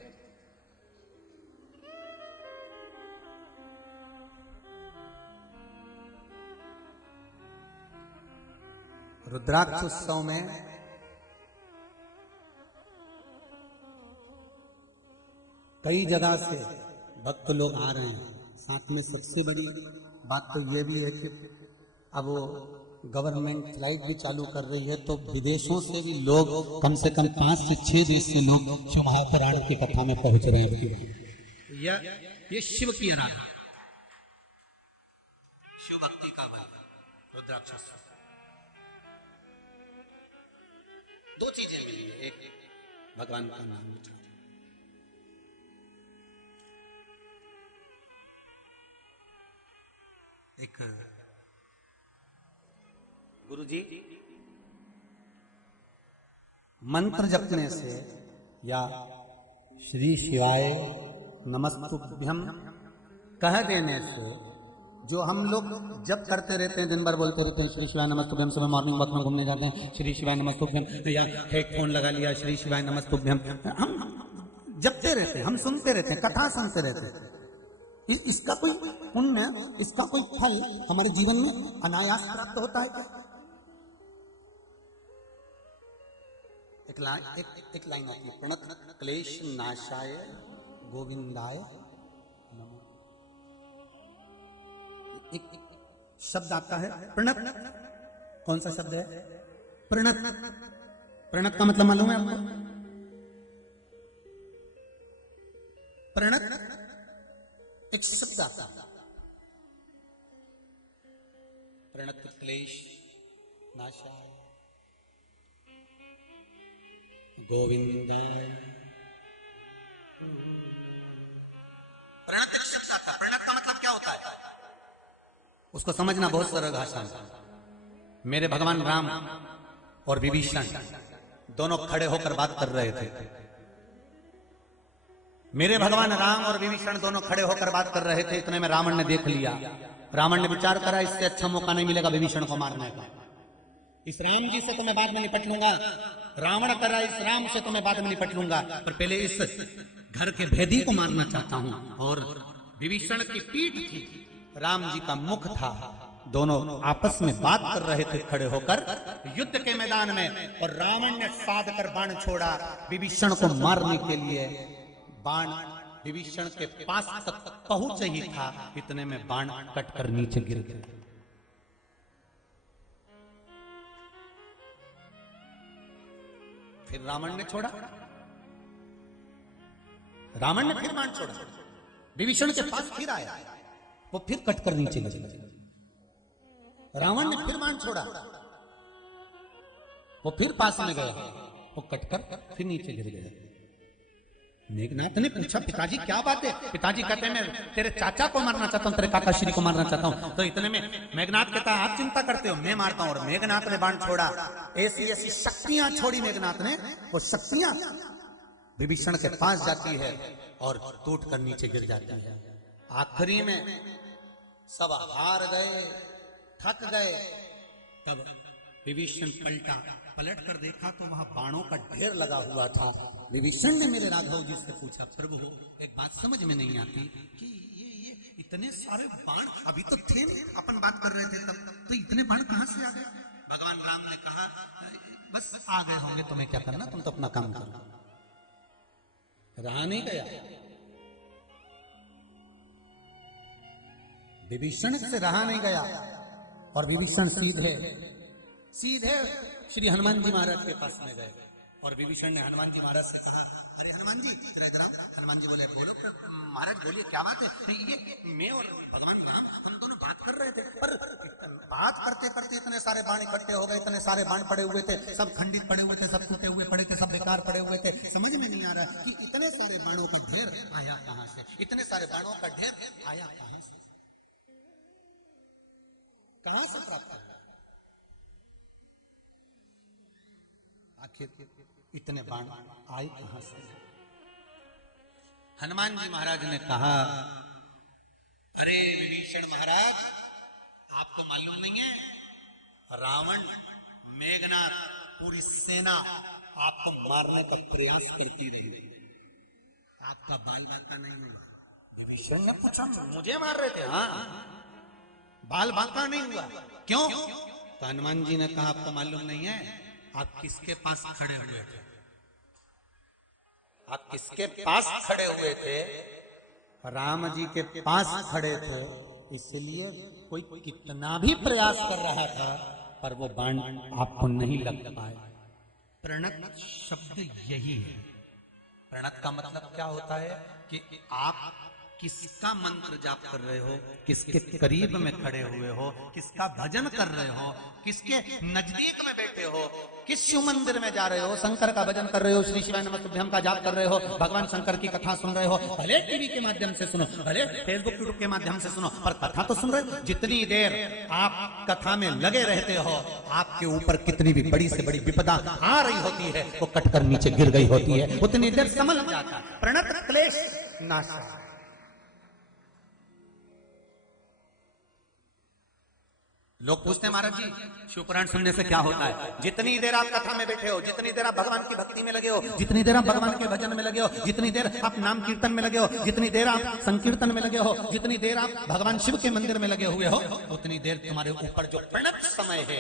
रुद्राक्ष उत्सव में कई जगह से भक्त लोग आ रहे हैं। साथ में सबसे बड़ी बात तो ये भी है कि अब वो गवर्नमेंट फ्लाइट भी चालू कर रही है, तो विदेशों से भी लोग, कम से कम 5 से 6 देश से लोग शिव महापुराण की कथा में पहुंच रहे हैं। ये शिव की आराधना, शिव भक्ति का बल, रुद्राक्ष। 2 चीजें मिली है, एक भगवान का नाम, एक गुरुजी, मंत्र जपने से या श्री शिवाय नमस्तुभ्यम कह देने से, जो हम लोग जब करते रहते हैं, दिन भर बोलते रहते हैं श्री शिवाय नमस्तुभ्यम, सुबह मॉर्निंग वॉक में घूमने जाते हैं श्री शिवाय नमस्तुभ्यम, या हेडफोन लगा लिया श्री शिवाय नमस्तुभ्यम, हम जपते रहते हैं, हम सुनते रहते हैं, कथा सुनते रहते हैं। इसका कोई पुण्य, इसका कोई फल हमारे जीवन में अनायास प्राप्त होता है? एक लाइन आती है, प्रणत क्लेश नाशाय गोविंदाय नमः। एक शब्द आता है प्रणत, कौन सा शब्द है? प्रणत। प्रणत का मतलब मालूम है आपको? प्रणत एक शब्द आता है, प्रणत क्लेश नाशाय गोविंदाय। प्रणत एक शब्द आता है, प्रणत का मतलब क्या होता है? उसको समझना बहुत सरल भाषा में। मेरे भगवान राम और विभीषण दोनों खड़े होकर बात कर रहे थे। मेरे भगवान राम और विभीषण दोनों खड़े होकर बात कर रहे थे, इतने में रावण ने देख लिया। रावण ने विचार करा, इससे अच्छा मौका नहीं मिलेगा विभीषण को मारने का। इस राम जी से तो मैं बाद में निपट लूंगा। रावण करा, इस राम से तो मैं बाद में निपट लूंगा, पर पहले इस घर के भेदी को मारना चाहता हूं। और विभीषण की पीठ थी, राम जी का मुख था। दोनों आपस में बात कर रहे थे खड़े होकर युद्ध के मैदान में, और रावण ने साध कर बाण छोड़ा विभीषण को मारने के लिए। बाण विभीषण के पास तक पहुंच ही था, इतने में बाण कटकर नीचे गिर गया। फिर रावण ने छोड़ा, रावण ने फिर बाण छोड़ा, विभीषण के पास फिर आया, वो फिर कटकर नीचे गिर गया। रावण ने फिर बाण छोड़ा, वो फिर पास में गया, वो कटकर फिर नीचे गिर गया। मेघनाथ ने पूछा, पिताजी क्या बात है? पिताजी कहते हैं मैं तेरे चाचा को मारना चाहता हूं, तेरे काका श्री को मारना चाहता हूं। तो इतने में मेघनाथ कहता है, आप चिंता करते हो, मैं मारता हूं। और मेघनाथ ने बाण छोड़ा, ऐसी ऐसी शक्तियां छोड़ी मेघनाथ ने, वो शक्तियां विभीषण के पास जाती है और टूट कर नीचे गिर जाती है। आखिरी में सब हार गए, थक गए। तब विभीषण पलट कर देखा तो वहां बाणों का ढेर लगा हुआ था। विभीषण ने मेरे राघव जी से पूछा, प्रभु एक बात समझ में नहीं आती कि ये इतने सारे बाण अभी तो थे नहीं, अपन बात कर रहे थे तब, तो इतने बाण कहां से आ गए? भगवान राम ने कहा, बस आ गए होंगे, तुम्हें क्या करना, तुम तो अपना काम करो। रहा नहीं गया, विभीषण से रहा नहीं गया, और विभीषण सीधे श्री हनुमान जी महाराज के पास में गए। और विभीषण ने हनुमान जी महाराज से कहा, अरे हनुमान जी जरा। हनुमान जी बोले, बोलो महाराज, बोलिए क्या बात है? ये मैं और भगवान राम हम दोनों बात कर रहे थे, पर बात करते करते इतने सारे बाण इकट्ठे हो गए, इतने सारे बाण पड़े हुए थे, सब खंडित पड़े हुए थे, सब टूटे हुए पड़े थे, सब बेकार पड़े हुए थे। समझ में नहीं आ रहा कि इतने सारे बाणों का ढेर आया कहां से, इतने सारे बाणों का ढेर आया कहां से, कहां से प्राप्त हुआ? आखिर इतने बाण आए कहां से? हनुमान जी महाराज ने कहा, अरे विभीषण महाराज, आपको मालूम नहीं है, रावण, मेघनाथ, पूरी सेना आपको मारने का प्रयास करती रही, आपका बाल बांका नहीं हुआ। विभीषण ने पूछा, मुझे मार रहे थे? हाँ, बाल बांका नहीं हुआ। क्यों? तो हनुमान जी ने कहा, आपको मालूम नहीं है आप किसके पास खड़े हुए थे? आप किसके पास खड़े हुए थे? राम जी के पास खड़े थे, इसलिए कोई कितना भी प्रयास कर रहा था, पर वो बाण आपको नहीं लग पाए। प्रणत शब्द यही है। प्रणत का मतलब क्या होता है कि आप किसका मंत्र जाप कर रहे हो, किसके करीब में खड़े हुए हो, किसका भजन कर रहे हो, किसके नजदीक में बैठे हो, किस शिव मंदिर में जा रहे हो, शंकर का भजन कर रहे हो, श्री शिवाय नमस्तुभ्यम का जाप कर रहे हो, भगवान शंकर की कथा सुन रहे हो, भले टीवी के माध्यम से सुनो, भले फेसबुक यूट्यूब के माध्यम से सुनो, पर कथा तो सुन रहे हो। जितनी देर आप कथा में लगे रहते हो, आपके ऊपर कितनी भी बड़ी से बड़ी विपदा आ रही होती है, वो कटकर नीचे गिर गई होती है, उतनी देर समझ जाता है प्रणत क्लेश नाश। लोग पूछते हैं महाराज जी शिव पुराण सुनने से क्या होता है? जितनी देर आप कथा में बैठे हो, जितनी देर आप भगवान की भक्ति में लगे हो, जितनी देर आप भगवान के भजन में लगे हो, जितनी देर आप नाम कीर्तन में लगे हो, जितनी देर आप संकीर्तन में लगे हो, जितनी देर आप भगवान शिव के मंदिर में लगे हुए हो, उतनी देर तुम्हारे ऊपर जो प्रणत समय है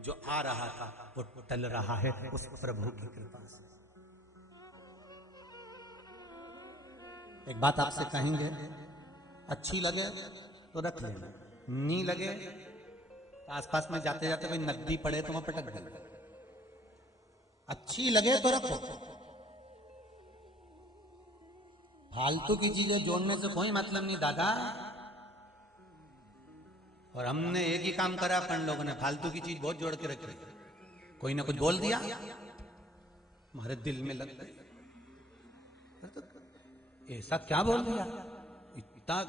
जो आ रहा था वो टल रहा है उस प्रभु की कृपा से। एक बात आपसे कहेंगे, अच्छी लगे तो रख लेना, नहीं लगे आसपास में जाते जाते कोई नकदी पड़े तो वहां पटक देना। अच्छी लगे तो रखो, फालतू की चीजें जोड़ने से कोई मतलब नहीं दादा। और हमने एक ही काम करा अपन लोगों ने, फालतू की चीज बहुत जोड़ के रखी, कोई ना कुछ बोल दिया हमारे दिल में लग गई, ऐसा क्या बोल दिया, इतना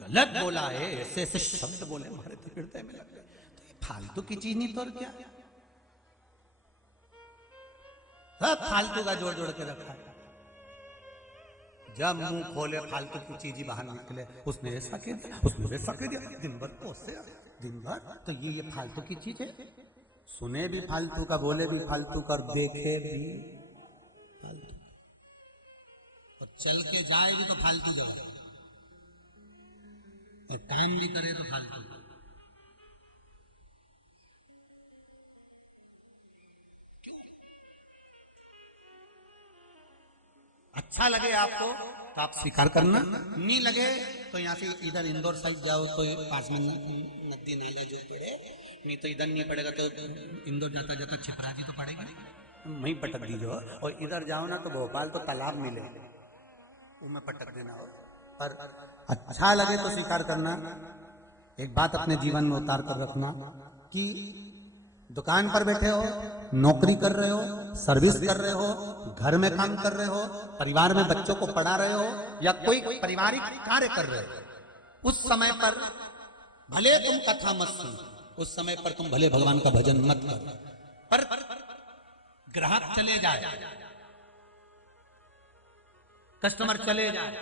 गलत बोला है, ऐसे ऐसे शब्द बोले हमारे हृदय में लग गए। तो ये फालतू की चीज नहीं तो और क्या, सब फालतू का जोड़ जोड़ के रखा है। जब मुंह खोले फालतू की चीज ही बाहर निकले, उसने ऐसा कह दिया, उसने वैसा कह दिया, दिन भर पोसे दिन भर, तो ये फालतू की चीज है। सुने भी फालतू का, बोले भी फालतू का, देखे भी फालतू, और चल के जाए भी तो फालतू जगह, काम भी करे तो फालतू। अच्छा लगे आपको तो आप स्वीकार करना, नहीं लगे तो यहाँ से इधर इंदौर साइड जाओ तो पास में नदी नाले जो है, नहीं तो इधर नहीं पड़ेगा तो इंदौर जाता जाता छिपराजी तो पड़ेगा नहीं, वहीं पटक दीजिए। और इधर जाओ ना तो भोपाल तो तालाब मिले, उनमें पटक देना हो। पर अच्छा लगे तो स्वीकार करना। एक बात अपने जीवन में उतार कर रखना कि दुकान पर बैठे हो, नौकरी कर रहे हो, सर्विस कर रहे हो, घर में काम कर रहे हो, परिवार में बच्चों को पढ़ा रहे हो, या कोई पारिवारिक कार्य कर रहे हो, उस समय पर भले तुम कथा मत सुनो, उस समय पर तुम भले भगवान का भजन मत करो, पर ग्राहक चले जाए, कस्टमर चले जाए,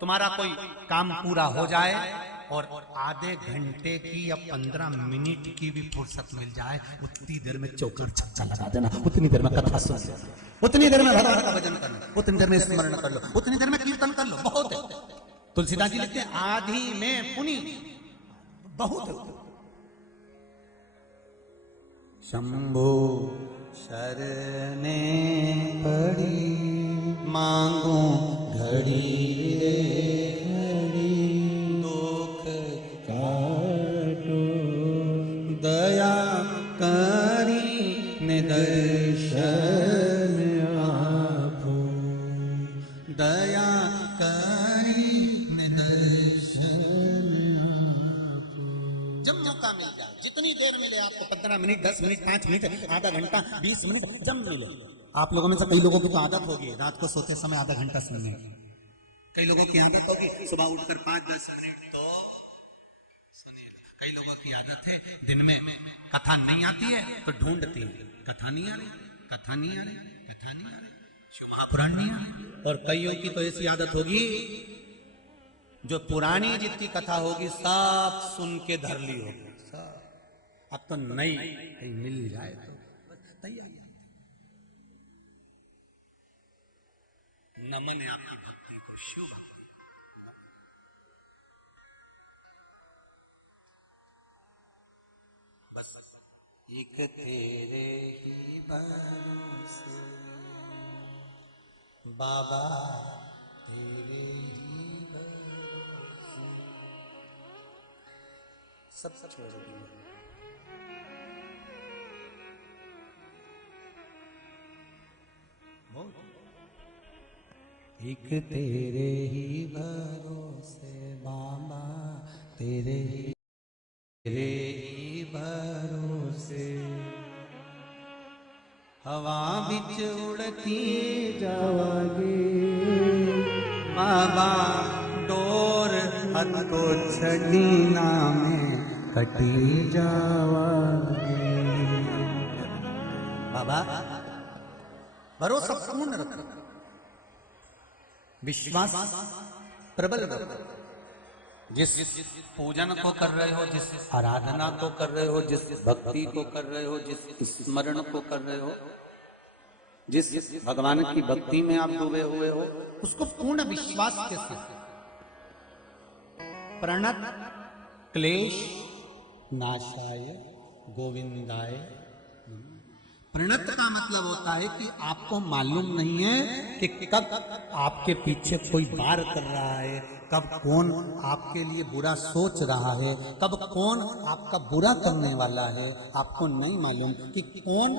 तुम्हारा कोई काम पूरा हो जाए और आधे घंटे की या 15 मिनट की भी फुर्सत मिल जाए, उतनी देर में चौकर छक्का लगा देना, उतनी देर में कथा सुन लो, उतनी देर में भगवान का भजन करना, उतनी देर में स्मरण कर लो, उतनी देर में कीर्तन कर लो, बहुत है। तुलसीदास जी लिखते हैं आधी में पुनि बहुत है। शंभो शरणे पड़ी मांगो घड़ी दुख काटो, दया करी निदर्शन आपो, दया करी निदर्शन आपो। जब मौका मिल जाए, जितनी देर मिले आपको, 15 मिनट, 10 मिनट, 5 मिनट, आधा घंटा, 20 मिनट, जब मिले। आप लोगों में से कई लोगों की तो आदत होगी रात को सोते समय आधा घंटा सुनने की, कई लोगों की आदत होगी सुबह उठकर 5-10 मिनट तो सुनिए, कई लोगों की आदत है दिन में कथा नहीं आती है तो ढूंढती है, कथा नहीं आ रही, कथा नहीं आ रही, कथा नहीं आ रही, शिव महापुराण नहीं आ रही। और कईयों की तो ऐसी आदत होगी जो पुरानी जितनी कथा होगी सब सुन के धर ली होगी, सब अब तो नई कहीं मिल जाए तो तैयार। नमन है आपकी भक्ति को, शुभ बस एक तेरे ही बंसी बाबा, तेरे ही बंसी, सब छोड़ दिए। एक तेरे ही भरोसे बाबा, तेरे ही भरोसे, कटी जावागे बाबा डोर हतो छड़ी नामे कटी जावागे। बाबा भरोसा पूर्ण रखो, विश्वास प्रबल रखो। जिस पूजन को कर रहे हो, जिस आराधना को कर रहे हो, जिस भक्ति को कर रहे हो, जिस स्मरण को कर रहे हो, जिस भगवान की भक्ति में आप डूबे हुए हो, उसको पूर्ण विश्वास के साथ प्रणत क्लेश नाशाय गोविंदाय। प्रणत का मतलब होता है कि आपको मालूम नहीं है कि कब आपके पीछे कोई वार कर रहा है, कब कौन आपके लिए बुरा सोच रहा है, कब कौन आपका बुरा करने वाला है, आपको नहीं मालूम कि कौन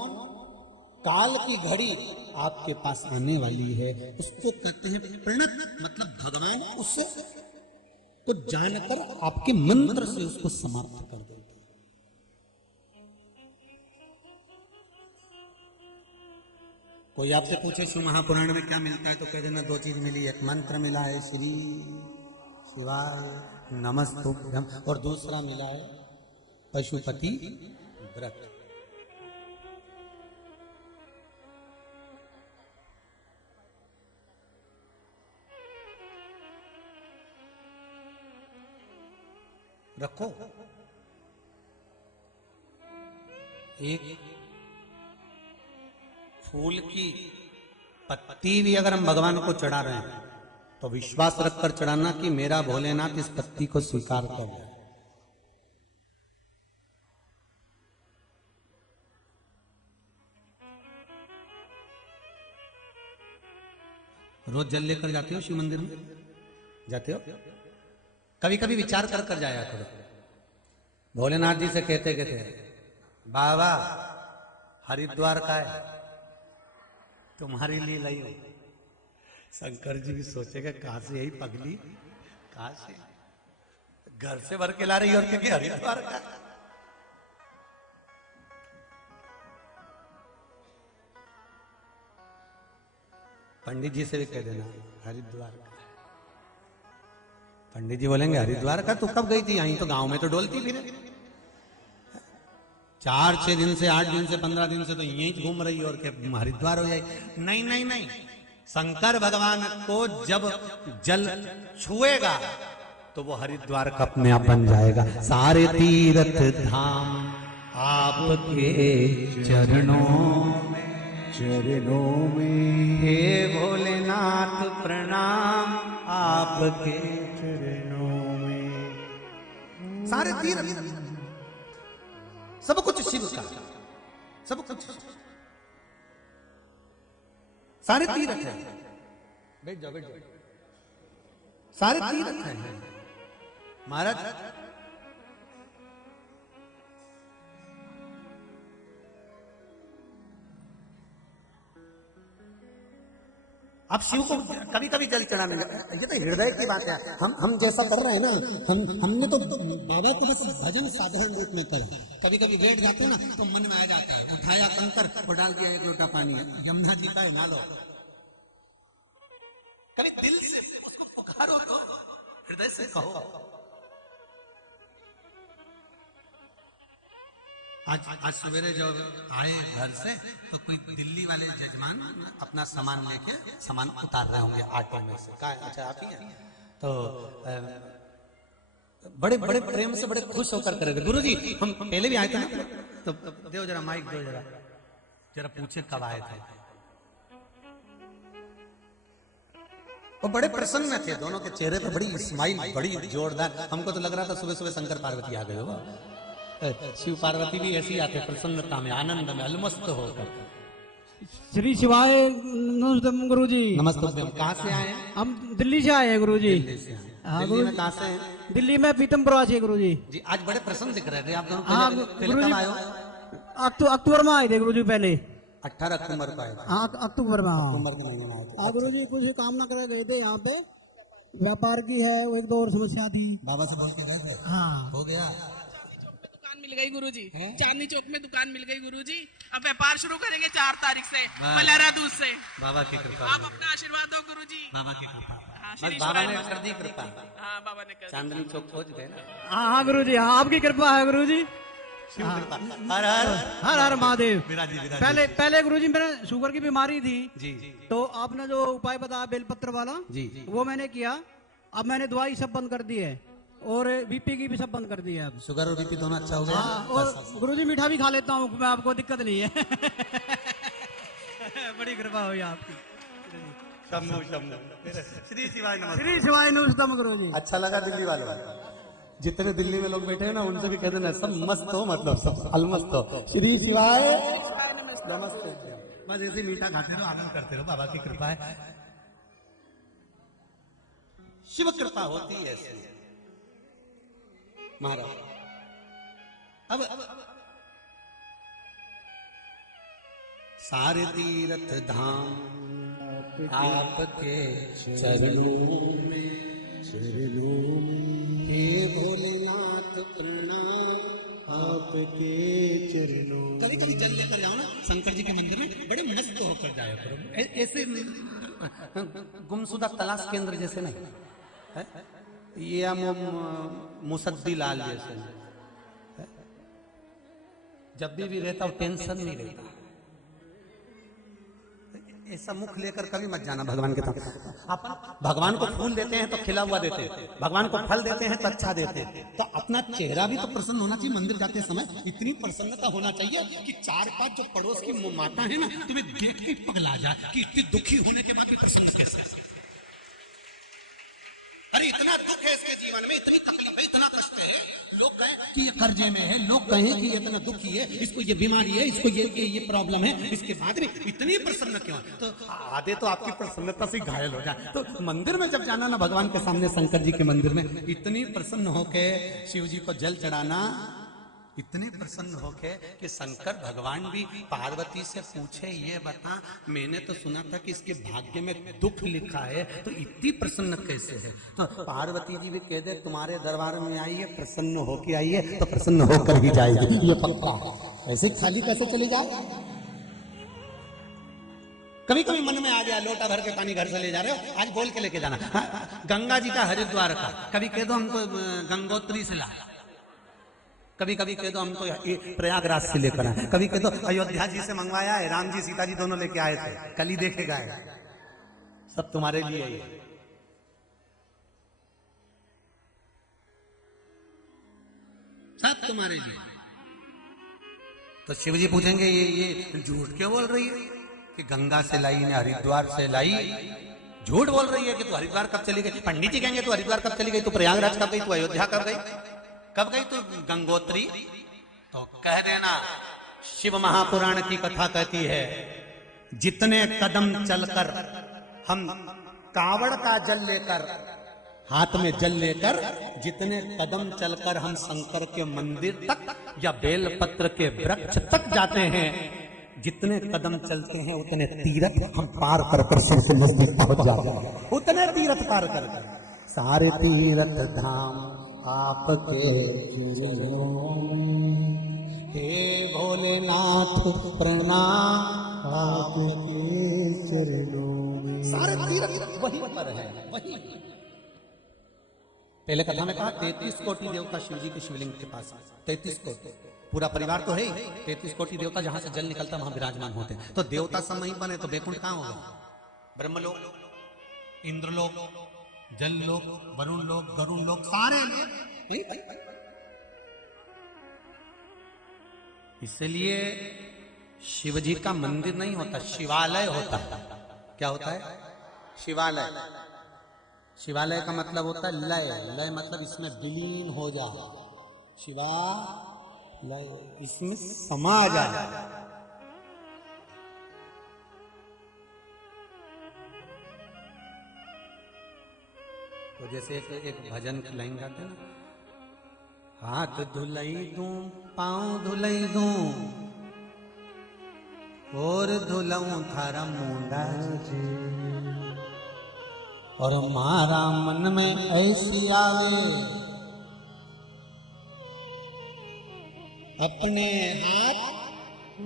काल की घड़ी आपके पास आने वाली है। उसको कहते हैं प्रणत, मतलब भगवान उससे तो जानकर आपके मंत्र से उसको समाप्त कर देते हैं। कोई आपसे पूछे शिव महापुराण में क्या मिलता है तो कह देना दो चीज मिली, एक मंत्र मिला है श्री शिवाय नमस्तुभ्यम, और दूसरा मिला है पशुपति व्रत। रखो। एक फूल की पत्ती भी अगर हम भगवान को चढ़ा रहे हैं तो विश्वास रखकर चढ़ाना कि मेरा भोलेनाथ इस पत्ती को स्वीकार कर ले। रोज जल लेकर जाते हो शिव मंदिर में? जाते हो? कभी कभी विचार कर कर जाया करो। भोलेनाथ जी से कहते बाबा हरिद्वार का है, तुम्हारी लिए लाई हो। शंकर जी भी सोचेगा कहां से यही पगली, कहां से घर से भर के ला रही और क्योंकि हरिद्वार का। पंडित जी से भी कह देना हरिद्वार का। पंडित जी बोलेंगे हरिद्वार का तू कब गई थी? यहीं तो गांव में तो डोलती फिर 4-6 दिन से 8 दिन से 15 दिन से तो यहीं घूम रही और क्या हरिद्वार हो जाए? नहीं नहीं नहीं, शंकर भगवान को जब जल छुएगा तो वो हरिद्वार का अपने आप बन जाएगा। सारे तीर्थ धाम आपके चरणों में, हे भोलेनाथ प्रणाम आपके चरणों में। सारे तीर्थ, सब कुछ शिव का, सब कुछ सारे तीर्थ है। बैठ जाओ बैठ जाओ। सारे तीर्थ है महाराज। आप शिव को कभी कभी जल चढ़ाने, ये तो हृदय की बात है। हम जैसा कर रहे हैं ना, हमने तो बाबा को बस भजन साधारण रूप में करा। कभी कभी बैठ जाते हैं ना तो मन में आ जाता है, उठाया कंकर और डाल दिया 1 लोटा पानी, यमुना जी का ना लो। कभी दिल से उसको पुकारो, हृदय से कहो। आज सवेरे जब आए घर से तो कोई दिल्ली वाले जजमान अपना सामान लेके सामान उतार रहे होंगे ऑटो में से। कहा अच्छा आप ही हैं? तो बड़े बड़े प्रेम से बड़े खुश होकर करेंगे गुरुजी हम पहले भी आए थे ना, तो दो जरा माइक दो जरा पूछे कब आए थे। वो बड़े प्रसन्न थे, दोनों के चेहरे पर बड़ी स्माइल बड़ी जोरदार। हमको तो लग रहा था सुबह सुबह शंकर पार्वती आ गए हो। शिव पार्वती भी ऐसी आते प्रसन्नता में, आनंद में, अलमस्त होकर। श्री शिवाय नमस्ते गुरुजी। नमस्ते। कहाँ से आए? हम दिल्ली से आए हैं गुरुजी। हाँ, दिल्ली में कहाँ से हैं? दिल्ली में पीतमपुरा से गुरुजी। जी आज बड़े प्रसन्न दिख रहे थे आप दोनों। हाँ पहले कब आए हो? अक्टूबर में आए थे गुरुजी। पहले 18 अक्टूबर को आए थे। हाँ अक्टूबर में। अक्टूबर के महीने में आए थे। गुरुजी कुछ कामना करे गए थे यहाँ पे, व्यापार की है वो 1-2 और समस्या थी। बाबा से बोल के गए थे? हाँ हो गया। मिल गई गुरुजी, चांदनी चौक में दुकान मिल गई गुरुजी। अब व्यापार शुरू करेंगे 4 तारीख से मलेरा दूध से। बाबा की कृपा, आप अपना आशीर्वाद दो गुरुजी। बाबा की कृपा, हाँ, बस श्री बाबा ने शिवाय कर दी कृपा। हाँ बाबा ने कर दी। चांदनी चौक पहुंच गए ना, हाँ हाँ गुरुजी, हाँ आपकी कृपा है गुरुजी। शिव कृपा। हर हर हर हर महादेव। विराजी विराजी। पहले गुरुजी मेरे शुगर की बीमारी थी, जी तो आपने जो उपाय बताया बेलपत्र वाला, जी वो मैंने किया। अब मैंने दवाई सब बंद कर दी है और बीपी की भी सब बंद कर दी है अब। शुगर और बीपी दोनों अच्छा हो गया। हाँ, और गुरुजी मीठा भी खा लेता हूँ मैं, आपको दिक्कत नहीं है। बड़ी कृपा हुई आपकी। शम्भो शम्भो। श्री शिवाय नमः। श्री शिवाय नमस्तम गुरुजी। अच्छा लगा दिल्ली वालों, जितने दिल्ली में लोग बैठे हैं ना, उनसे भी कह देना सब मस्त हो, मतलब सब अलमस्त हो। श्री शिवाय नमस्ते। बस ऐसे मीठा खाते रहो, आनंद करते रहो, बाबा की कृपा है। शिव कृपा होती है ऐसी महाराज। अब सारे तीर्थ धाम आपके चरणों में, हे भोलेनाथ प्रणाम आपके चरणों। कभी कभी जल लेकर जाओ ना शंकर जी के मंदिर में, बड़े मस्त होकर जाया करो। ऐसे गुमशुदा तलाश केंद्र जैसे नहीं है? ये मुसद्दी लाल जैसे नहीं। जब भी रहता हूं टेंशन नहीं रहता। ऐसा मुख लेकर कभी मत जाना भगवान के साथ। अपन भगवान को फूल देते हैं तो खिला हुआ देते हैं, भगवान को फल देते हैं तो अच्छा देते हैं, तो अपना चेहरा भी तो प्रसन्न होना चाहिए। मंदिर जाते समय इतनी प्रसन्नता होना चाहिए कि 4-5 जो पड़ोस की माता है ना, तुम्हें देख के पगला जाए कि इतनी दुखी होने के बाद भी प्रसन्न कैसे। अरे इतना दुख है इसके जीवन में, इतनी तकलीफ है, इतना कष्ट है, लोग कहें कि ये कर्जे में है, लोग कहें कि ये इतना दुखी है, इसको ये बीमारी है, इसको ये प्रॉब्लम है, इसके बाद भी इतनी प्रसन्न क्यों है? तो आधे तो आपकी प्रसन्नता से घायल हो जाए। तो मंदिर में जब जाना ना, भगवान के सामने शंकर जी के मंदिर में, इतनी प्रसन्न होके शिव जी को जल चढ़ाना, इतने प्रसन्न होके कि शंकर भगवान भी पार्वती से पूछे, ये बता मैंने तो सुना था कि इसके भाग्य में दुख लिखा है, तो इतनी प्रसन्न कैसे है? तो पार्वती जी भी कह दे तुम्हारे दरबार में आइए, प्रसन्न होके आइए, तो प्रसन्न होकर ही जाएगी, ये पक्का है। ऐसे खाली कैसे चले जाए? कभी कभी मन में आ गया लोटा भर के पानी घर से ले जा रहे हो, आज बोल के लेके जाना। गंगा जी का, हरिद्वार का, कभी कह दो हमको गंगोत्री से ला, कभी कभी कह दो हमको प्रयागराज से लेकर आए, कभी कह दो अयोध्या जी से मंगवाया है, राम जी सीता जी दोनों लेके आए थे, कल ही देखे गए। सब तुम्हारे लिए ही, सब तुम्हारे लिए। तो शिव जी पूछेंगे ये झूठ क्यों बोल रही है कि गंगा से लाई ने हरिद्वार से लाई? झूठ बोल रही है कि तू हरिद्वार कब चली गई? पंडित जी कहेंगे तू हरिद्वार कब चली गई, तू प्रयागराज कब गई, तू अयोध्या कब गई, कब गई तू गंगोत्री? तो कह देना शिव महापुराण की कथा कहती है, जितने कदम चलकर हम कावड़ का जल लेकर, हाथ में जल लेकर, जितने कदम चलकर हम शंकर के मंदिर तक या बेलपत्र के वृक्ष तक जाते हैं, जितने कदम चलते हैं उतने तीर्थ हम पार कर सबसे नजदीक पहुंच जाते हैं, उतने तीर्थ पार कर। सारे तीर्थ धाम आपके चरणों में, हे भोलेनाथ प्रणाम आपके चरणों में। सारे तीर्थ वहीं पर है, वहीं। पहले कथा में कहा 33 कोटि देवता शिव जी के शिवलिंग के पास, 33 कोटि, पूरा परिवार तो है ही, 33 कोटि देवता जहां से जल निकलता वहां विराजमान होते हैं। तो देवता सब वहीं बने, तो बैकुंठ कहां होगा? ब्रह्मलोक, इंद्रलोक, जल लोक, वरुण लोक, गरुण लोक, सारे लोग वहीं। इसलिए शिव जी का मंदिर नहीं होता, शिवालय होता है। क्या होता है? शिवालय। शिवालय का मतलब होता है लय, लय मतलब इसमें विलीन हो जा, शिवालय इसमें समा जा। तो जैसे एक भजन की लाइन गाते ना, हाथ धुलई दूं, पांव धुलई दूं, और धुलऊं थारा मुंडा जी, और मारा मन में ऐसी आवे अपने हाथ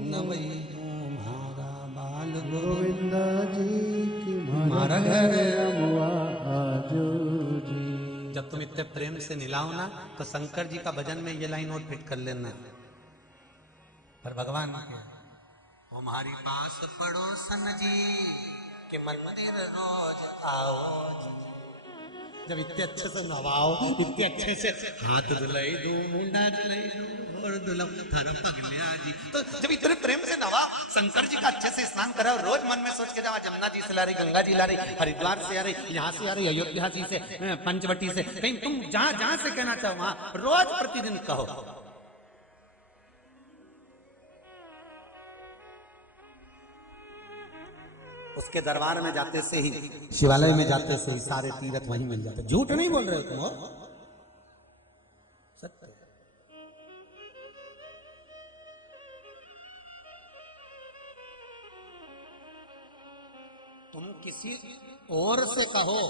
नवई तुम्हारा बाल गोविंद जी की मारा घर अमुआ आजो जी। जब तुम इतने प्रेम से निलाओ ना तो शंकर जी का भजन में ये लाइन और फिट कर लेना। पर भगवान के हमारी पास पड़ोसन जी के मंदिर रोज आओ जी। जब इतने अच्छे से नवाओ, इतने अच्छे से हाथ धुलाई दो, मुंडा धुलाई दो और दुल्हन थारा पगलिया जी, तो जब इतने प्रेम से नवा शंकर जी का अच्छे से स्नान कराओ, रोज मन में सोच के जाओ जमुना जी से ला रही, गंगा जी ला रही, हरिद्वार से आ रही, यहाँ से आ रही, अयोध्या जी से, पंचवटी से, कहीं तुम जहां जहां से कहना चाहो वहां रोज प्रतिदिन कहो। उसके दरबार में जाते से ही, शिवालय में जाते से ही सारे तीर्थ वहीं मिल जाते। झूठ नहीं बोल रहे हो तुम, सत्य। तुम किसी और से कहो,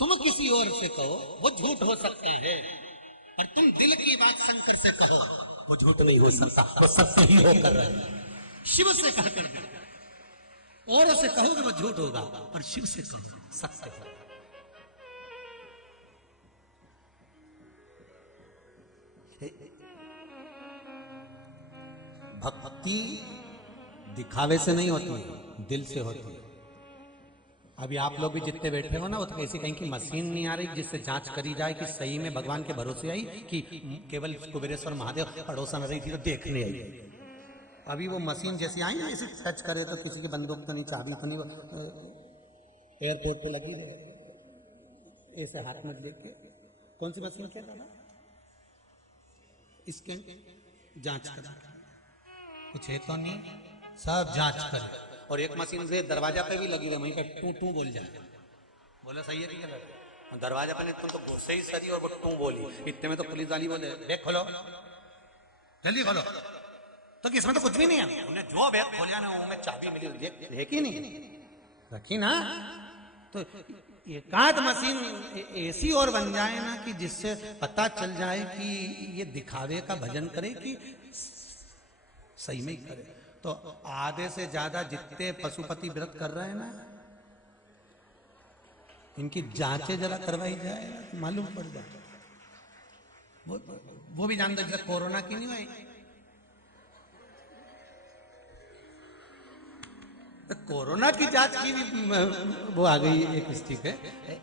तुम किसी और से कहो वो झूठ हो सकते हैं, और तुम दिल की बात शंकर से कहो वो झूठ नहीं हो सकता, वो सत्य ही होकर रहे। शिव से कहकर और से कहोगे वो झूठ होगा, और शिव से कहो सत्य होगा। भक्ति दिखावे से नहीं होती, दिल से होती है। अभी आप लोग भी जितने बैठे हो ना, वो तो ऐसी कहीं की मशीन नहीं आ रही जिससे जांच करी जाए कि सही में भगवान के भरोसे आई कि केवल कुबेरेश्वर महादेव पड़ोसन रही थी तो देखने आई। अभी वो मशीन जैसी आई ना, ऐसे टच करे तो किसी की बंदूक तो नहीं, चाबी तो नहीं, एयरपोर्ट पे लगी रहे, ऐसे हाथ में लेके। कौन सी मशीन क्या था? इसके जांच करा, कुछ है तो नहीं, सब जांच करे। और एक मशीन से दरवाजा पे भी लगी है, वहीं पे टू टू बोल जाए, बोले सही है कि गलत? दरवाजा पे नहीं, तुम तो घुसे ही सही और वो टू बोली। इतने में तो पुलिस वाली बोले बैग खोलो, जल्दी खोलो, तो इसमें तो कुछ भी नहीं है। उन्हें जो बैग खोलिया ना उनमें चाबी मिली, देखी नहीं, रखी ना। तो एकाध मशीन ऐसी और बन जाए ना कि जिससे पता चल जाए कि ये दिखावे का भजन करे कि सही में ही करे। तो आधे से ज्यादा जितने पशुपति व्रत कर रहे हैं ना, इनकी जांचें जरा करवाई जाए, मालूम पड़ जाए। वो भी जानते जैसे कोरोना की नहीं हुई, तो कोरोना की जांच की भी वो आ गई एक स्टिक है।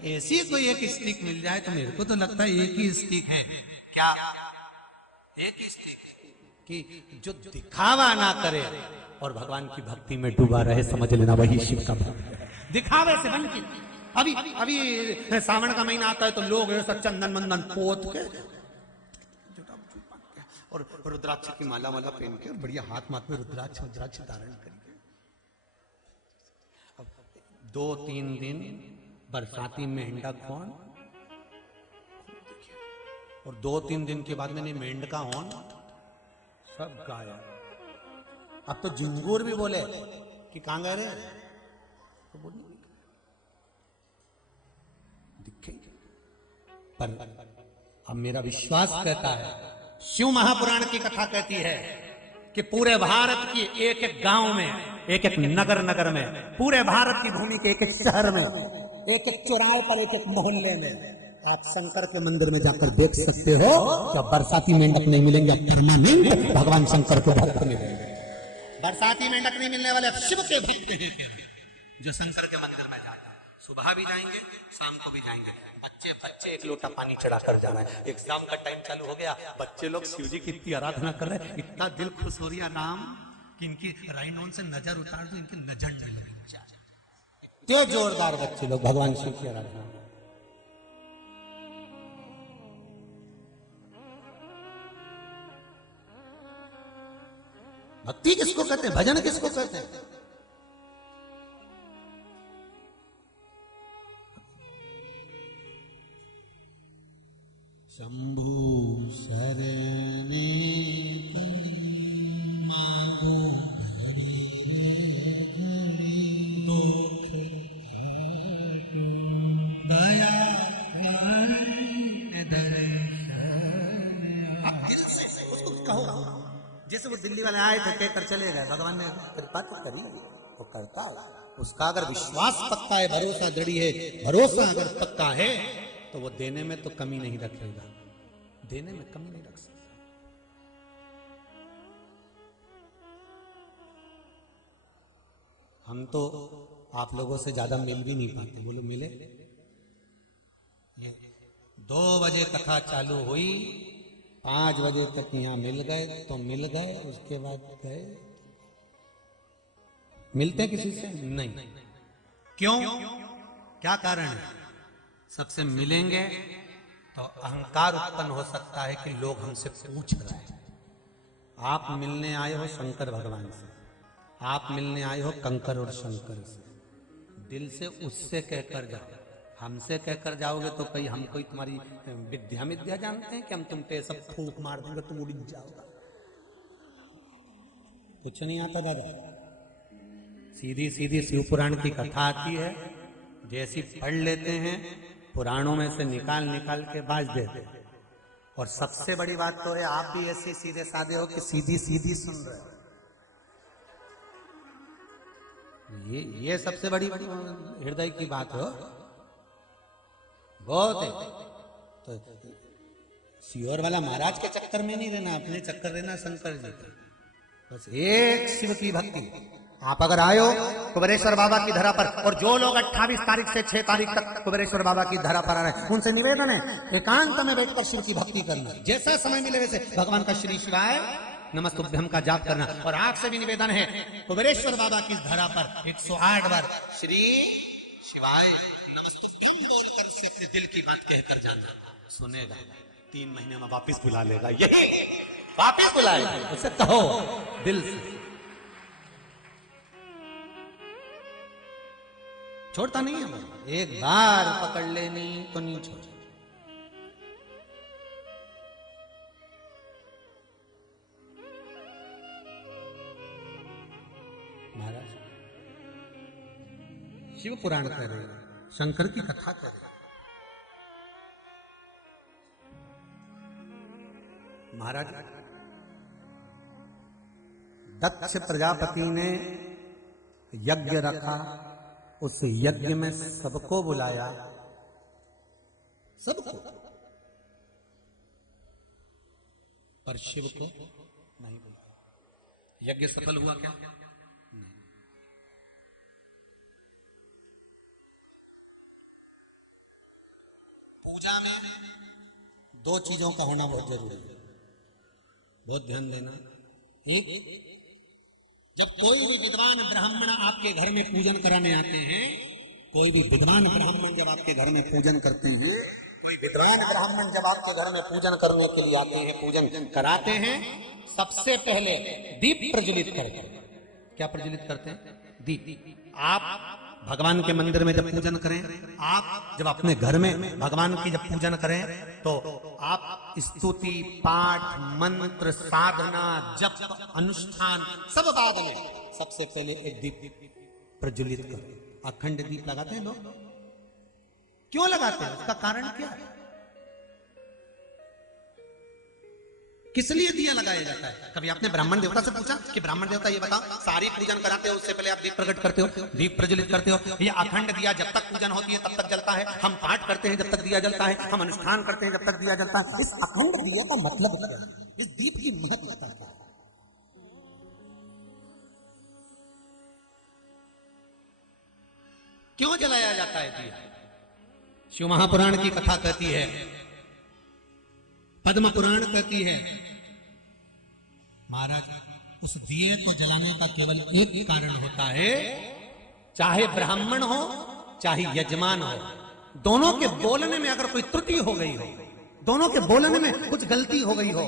ऐसी कोई एक स्टिक मिल जाए तो मेरे को तो लगता है एक ही स्टिक है। क्या? एक ही स्टिक कि जो दिखावा ना करे और भगवान की भक्ति में डूबा रहे, समझ लेना वही शिव का भक्त है। दिखावे से वंचित। अभी सावन का महीना आता है तो लोग ऐसा चंदन मंदन पोत के और रुद्राक्ष की माला वाला पहन के और बढ़िया हाथ माथ में रुद्राक्ष धारण करके 2-3 दिन बरसाती मेंढक कौन, और 2-3 दिन के बाद मैंने मेंढका हॉर्न सब गाया। अब तो झिंगूर भी बोले कि कहां गए रे, तो बोले दिखेंगे। पर अब मेरा विश्वास कहता है, शिव महापुराण की कथा कहती है कि पूरे भारत की एक एक गांव में, एक एक नगर नगर में, पूरे भारत की भूमि के एक एक शहर में, एक एक चौराहे पर, एक एक मोहल्ले में आप शंकर के मंदिर में जाकर देख सकते हो क्या बरसाती मेंढक नहीं मिलेंगे, परमानेंट भगवान शंकर के भक्त मिलेंगे। बरसाती मेंढक नहीं मिलने वाले शिव के भक्त हैं जो शंकर के मंदिर में जाते हैं। सुबह भी जाएंगे, शाम को भी जाएंगे। बच्चे एक लोटा पानी चढ़ा कर जाना है। एग्जाम का टाइम चालू हो गया, बच्चे लोग शिव जी की इतनी आराधना कर रहे हैं, इतना दिल खुश हो रहा राम कि इनकी राइनोन से नजर उतार दो, इनकी नजर नहीं लगनी चाहिए। इतने जोरदार बच्चे लोग भगवान शिव की आराधना। भक्ति किसको कहते हैं, भजन किसको कहते हैं? शंभु शरणी मांगो दुख दया दर्शन। आप दिल से उसको कहो, जैसे वो दिल्ली वाले आए थे कहकर चले गए, भगवान ने कृपा तो करी, वो करता है। उसका अगर विश्वास पक्का है, भरोसा दृढ़ है, भरोसा अगर पक्का है तो वो देने में तो कमी नहीं रखेगा, देने में कमी नहीं रख सकता। हम तो आप लोगों से ज्यादा मिल भी नहीं पाते, बोलो मिले? ये 2 बजे कथा चालू हुई, 5 बजे तक यहाँ मिल गए तो मिल गए, उसके बाद गए। मिलते किसी से नहीं। क्यों? क्या कारण है? सबसे मिलेंगे तो अहंकार उत्पन्न हो सकता है कि लोग हमसे पूछ रहे हैं। आप मिलने आए हो शंकर भगवान से, आप मिलने आए हो कंकर और शंकर से, दिल से उससे कहकर जाओ। हमसे कहकर जाओगे तो कहीं हम कोई तुम्हारी विद्या जानते हैं कि हम तुम पे सब फूंक मार देंगे तुम उड़ जाओगा? कुछ नहीं आता दादा। सीधी सीधी शिव पुराण की कथा आती है, जैसी पढ़ लेते हैं पुराणों में से निकाल निकाल के बाज देते हैं। और सबसे बड़ी बात तो है आप भी ऐसे सीधे साधे हो कि सीधी सीधी सुन रहे हो। ये सबसे बड़ी हृदय की बात हो, बहुत है। तो सियोर वाला महाराज के चक्कर में नहीं रहना, अपने चक्कर रहना शंकर जी के। बस एक शिव की भक्ति। आप अगर आए हो कुबेरेश्वर बाबा की धरा पर, और जो लोग 28 तारीख से 6 तारीख तक कुबेरेश्वर बाबा की धरा पर आ रहे हैं, उनसे निवेदन है एकांत में बैठकर शिव की भक्ति करना। जैसा समय मिले वैसे भगवान का श्री शिवाय नमस्तुभ्यम का जाप करना। और आप से भी निवेदन है कुबेरेश्वर बाबा की धरा पर 108 बार श्री शिवाय नमस्तुभ्यम बोलकर से अपने दिल की बात कहकर जाना। सुनेगा, 3 महीने में वापिस बुला लेगा, यही वापिस बुलाएगा। उसे कहो दिल से, छोड़ता नहीं है। एक बार पकड़ लेनी तो नहीं छोड़। महाराज शिव पुराण कर रहे हैं, शंकर की कथा कर रहे हैं। महाराज दक्ष प्रजापति ने यज्ञ रखा, उस यज्ञ में सबको बुलाया, सबको, पर शिव को नहीं बुलाया। यज्ञ सफल हुआ क्या? नहीं। पूजा में 2 चीजों का होना बहुत जरूरी है, बहुत ध्यान देना। एक, जब कोई भी विद्वान ब्राह्मण आपके घर में पूजन कराने आते हैं, कोई भी विद्वान ब्राह्मण जब आपके घर में पूजन करते हैं, कोई विद्वान ब्राह्मण जब आपके घर में पूजन करने के लिए आते हैं, पूजन कराते हैं, सबसे पहले दीप प्रज्वलित करते हैं। क्या प्रज्वलित करते हैं? दीप। आप भगवान के मंदिर में जब पूजन करें, आप जब अपने घर में भगवान की जब पूजन करें, तो आप स्तुति, पाठ, मंत्र, साधना, जप, अनुष्ठान सब बाद में, सबसे पहले एक दीप प्रज्वलित करें। अखंड दीप लगाते हैं लोग, क्यों लगाते हैं? उसका कारण क्या है? किस लिए दिया लगाया जाता है? कभी आपने ब्राह्मण देवता से पूछा कि ब्राह्मण देवता ये बताओ, सारी पूजन कराते हो उससे पहले आप दीप प्रकट करते हो, दीप प्रज्वलित करते हो? ये अखंड दिया जब तक पूजन होती है तब तक जलता है, हम पाठ करते हैं जब तक दिया जलता है, हम अनुष्ठान करते हैं जब तक दिया जलता है। इस अखंड दिया का मतलब क्या है? इस दीप की महत्वता क्या है? क्यों जलाया जाता है दिया? शिव महापुराण की कथा कहती है, पद्म पुराण कहती है, महाराज उस दिए को जलाने का केवल एक कारण होता है, चाहे ब्राह्मण हो चाहे यजमान हो, दोनों के बोलने में अगर कोई त्रुटि हो गई हो, दोनों के बोलने में कुछ गलती हो गई हो,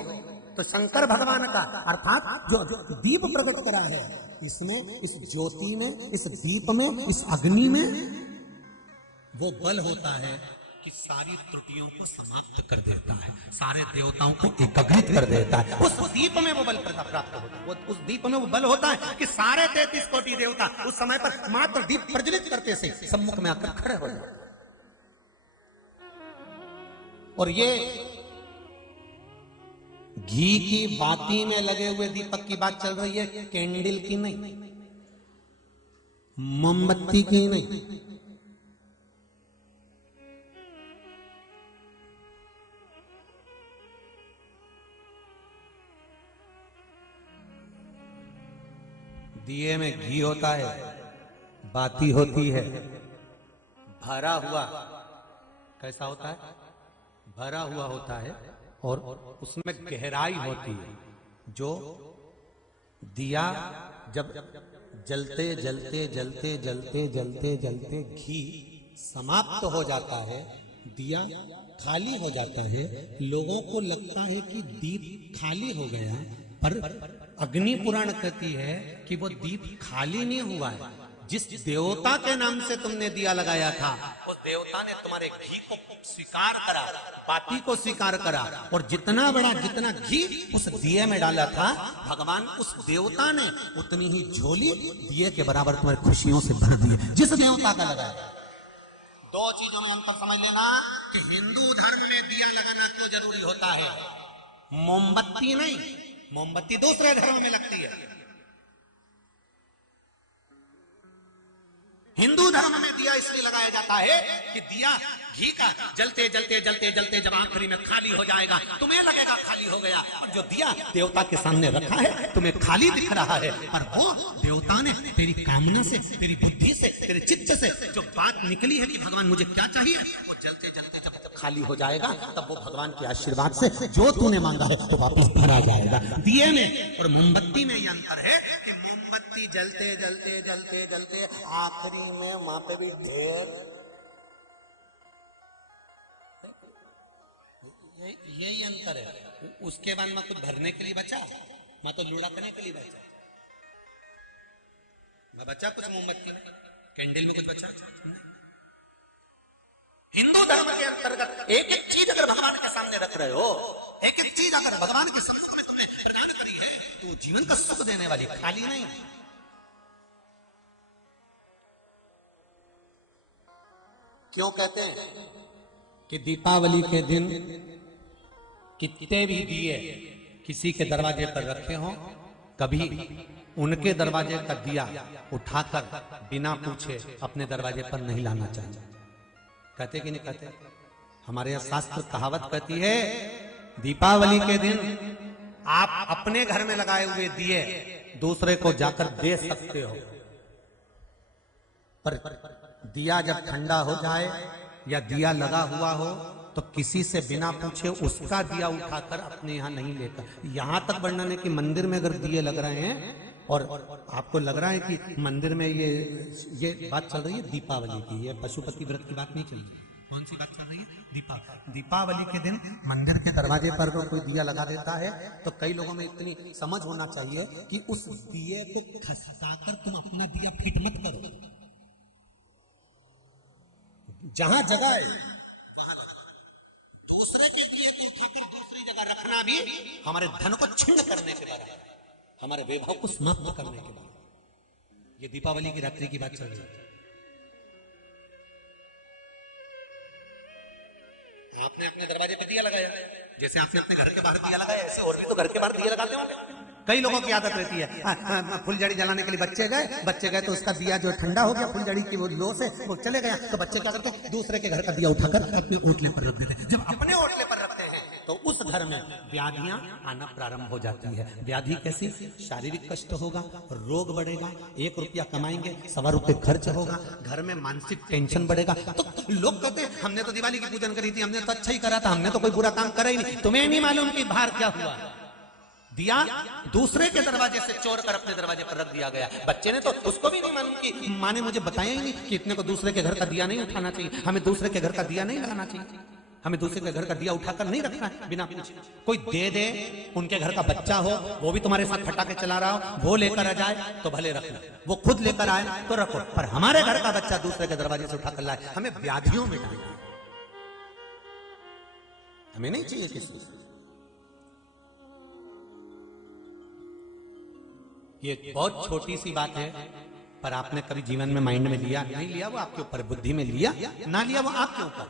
तो शंकर भगवान का अर्थात जो दीप प्रकट करा है, इसमें, इस ज्योति में, इस दीप में, इस अग्नि में वो बल होता है कि सारी त्रुटियों को समाप्त कर देता है, सारे देवताओं को एकीकृत कर देता है। उस दीप में वो बल प्राप्त होता है, उस दीप में वो बल होता है कि सारे 33 कोटि देवता उस समय पर मात्र दीप प्रज्वलित करते से सम्मुख में आकर खड़े हो जाते। और ये घी की बाती में लगे हुए दीपक की बात चल रही है, कैंडल की नहीं, मोमबत्ती की नहीं। दिए में घी होता है, बाती होती है, भरा हुआ, कैसा होता है, भरा हुआ होता है और उसमें गहराई होती है। जो दिया जब जलते जलते जलते जलते जलते जलते घी समाप्त हो जाता है, दिया खाली हो जाता है, लोगों को लगता है कि दीप खाली हो गया, पर अग्नि पुराण कहती है कि वो दीप खाली नहीं हुआ है। जिस देवता के नाम से तुमने दिया लगाया था, उस देवता ने तुम्हारे घी को स्वीकार करा, बाती को स्वीकार करा, और जितना बड़ा जितना घी उस दिए में डाला था, भगवान उस देवता ने उतनी ही झोली दिए के बराबर तुम्हारी खुशियों से भर दिए, जिस देवता का लगाया। दो चीजों में अंतर समझ लेना कि हिंदू धर्म में दिया लगाना क्यों जरूरी होता है, मोमबत्ती नहीं। मोमबत्ती दूसरे धर्म में लगती है, हिंदू धर्म में दिया इसलिए लगाया जाता है कि दिया घी का जलते जलते जलते जलते जब आखिरी में खाली हो जाएगा, तुम्हें लगेगा खाली हो गया, और जो दिया देवता के सामने रखा है तुम्हें खाली दिख रहा है, पर वो देवता ने तेरी कामना से, तेरी बुद्धि से, तेरे चित्त से जो बात निकली है कि भगवान मुझे क्या चाहिए, वो जलते जलते जब खाली हो जाएगा, तब वो भगवान के आशीर्वाद से जो तूने मांगा है तो वापस भरा जाएगा। दिए में और मोमबत्ती में यह अंतर है कि मोमबत्ती जलते जलते जलते जलते आखिरी में वहां पे भी ढेर, यही अंतर है। उसके बाद में कुछ भरने के लिए बचा, मैं तो लुढ़कने के लिए बचा, मैं बचा कुछ मोमबत्ती में, कैंडल में कुछ बचा। हिंदू धर्म के अंतर्गत एक एक चीज अगर भगवान के सामने रख रहे हो, एक एक चीज अगर भगवान के सम्मुख में तुमने प्रदान करी है, तो जीवन का सुख देने वाली, खाली नहीं। क्यों कहते हैं कि दीपावली के दिन कितने भी दिए किसी के दरवाजे पर रखे हों, कभी उनके दरवाजे का दिया उठाकर बिना पूछे अपने दरवाजे पर नहीं लाना चाहिए। कहते कि नहीं कहते? हमारे यहाँ शास्त्र कहावत कहती है, दीपावली के दिन आप अपने घर में लगाए हुए दिए दूसरे को जाकर दे सकते हो, पर दिया जब ठंडा हो जाए या दिया लगा हुआ हो तो किसी से बिना पूछे उसका दिया उठाकर अपने यहाँ नहीं लेकर। यहां तक वर्णन है कि मंदिर में अगर दिए लग रहे हैं और आपको लग रहा है कि मंदिर में ये बात चल रही है दीपावली की, ये पशुपति व्रत की बात नहीं चल रही। कौन सी बात चल रही है? दीपावली के दिन मंदिर के दरवाजे पर कोई दिया लगा देता है तो कई लोगों में इतनी समझ होना चाहिए कि उस दिए को खसकाकर तुम अपना दिया फिट मत करो। जहां जगह है वहां दूसरे के दिए को उठाकर दूसरी जगह रखना भी हमारे धन को छिन्न करने के बाद, हमारे वैभव को समाप्त करने के बाद। ये दीपावली की रात्रि की बात चल रही है। आपने अपने दरवाजे पर दिया लगाया, जैसे आपने अपने घर के बाहर दिया लगाया, ऐसे और भी तो घर के बाहर दिया लगाते होंगे। कई लोगों की आदत रहती है, फुलझड़ी जलाने के लिए बच्चे गए तो उसका दिया जो ठंडा हो गया फुलझड़ी की वो लो से वो चले गया, तो बच्चे क्या करते हैं, दूसरे के घर का दिया उठाकर अपने ओटले पर रख देते हैं। जब अपने ओटले पर रखते हैं तो उस घर में व्याधियां आना प्रारंभ हो जाती है। व्याधि कैसी? शारीरिक कष्ट होगा, रोग बढ़ेगा, 1 रुपया कमाएंगे 1.25 रुपये खर्च होगा, घर में मानसिक टेंशन बढ़ेगा। तो लोग कहते हैं हमने तो दिवाली की पूजन करी थी, हमने तो अच्छा ही करा था, हमने तो कोई बुरा काम करा ही नहीं। तुम्हें नहीं मालूम कि बाहर क्या हुआ। दिया दूसरे के दरवाजे से चोर कर अपने दरवाजे पर रख दिया गया। बच्चे ने तो उसको भी नहीं मालूम कि माँ ने मुझे बताया ही नहीं कि इतने को दूसरे के घर का दिया नहीं उठाना चाहिए, हमें दूसरे के घर का दिया नहीं लगाना चाहिए, हमें दूसरे के घर का दिया उठाकर नहीं रखना है बिना पूछे। कोई दे दे, उनके घर का बच्चा हो, वो भी तुम्हारे साथ फटाके चला रहा हो, वो लेकर आ जाए तो भले रखना, वो खुद लेकर आए तो रखो, पर हमारे घर का बच्चा दूसरे के दरवाजे से उठाकर लाए, हमें व्याधियों में डालना, हमें नहीं चाहिए किसी। ये बहुत छोटी सी बात है, पर आपने कभी जीवन में माइंड में लिया नहीं लिया वो आपके ऊपर, बुद्धि में लिया ना लिया वो आपके ऊपर।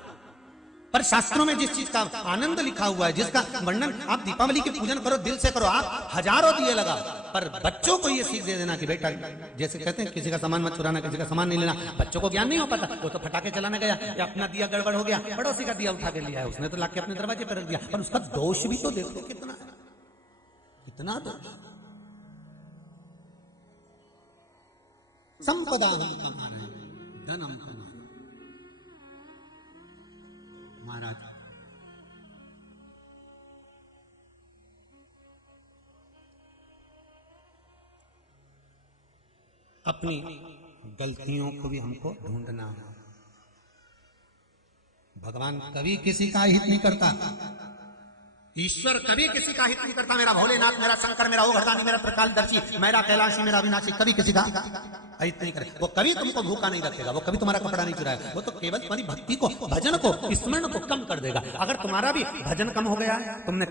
पर शास्त्रों में जिस चीज का आनंद लिखा हुआ है, जिसका वर्णन, आप दीपावली के पूजन करो, दिल से करो, आप हजारों दिए लगाओ, पर बच्चों को ये सीख दे देना कि बेटा, जैसे कहते हैं किसी का सामान मत चुराना, किसी का सामान नहीं लेना, बच्चों को ज्ञान नहीं हो पाता, वो तो फटाके चलाने गया या अपना दिया गड़बड़ हो गया, पड़ोसी का दिया उठा के लिया है, उसने तो लाके अपने दरवाजे पर रख दिया, पर उसका दोष भी तो देखो कितना है, कितना दोष। संपदा हम कमा रहे हैं, धन हम कमा रहे हैं। महाराज अपनी गलतियों को भी हमको ढूंढना है। भगवान कभी किसी का हित नहीं करता, ईश्वर कभी किसी का हित नहीं करता। मेरा भोलेनाथ, मेरा शंकर, मेरा ओघरदानी, मेरा त्रिकालदर्शी, मेरा कैलाशी, मेरा अविनाशी, कभी किसी का हित नहीं करे। वो कभी तुमको भूखा नहीं रखेगा, वो कभी तुम्हारा कपड़ा नहीं चुराएगा, वो तो केवल तुम्हारी भक्ति को, भजन को, स्मरण को कम कर देगा। अगर तुम्हारा भी भजन कम हो गया, तुमने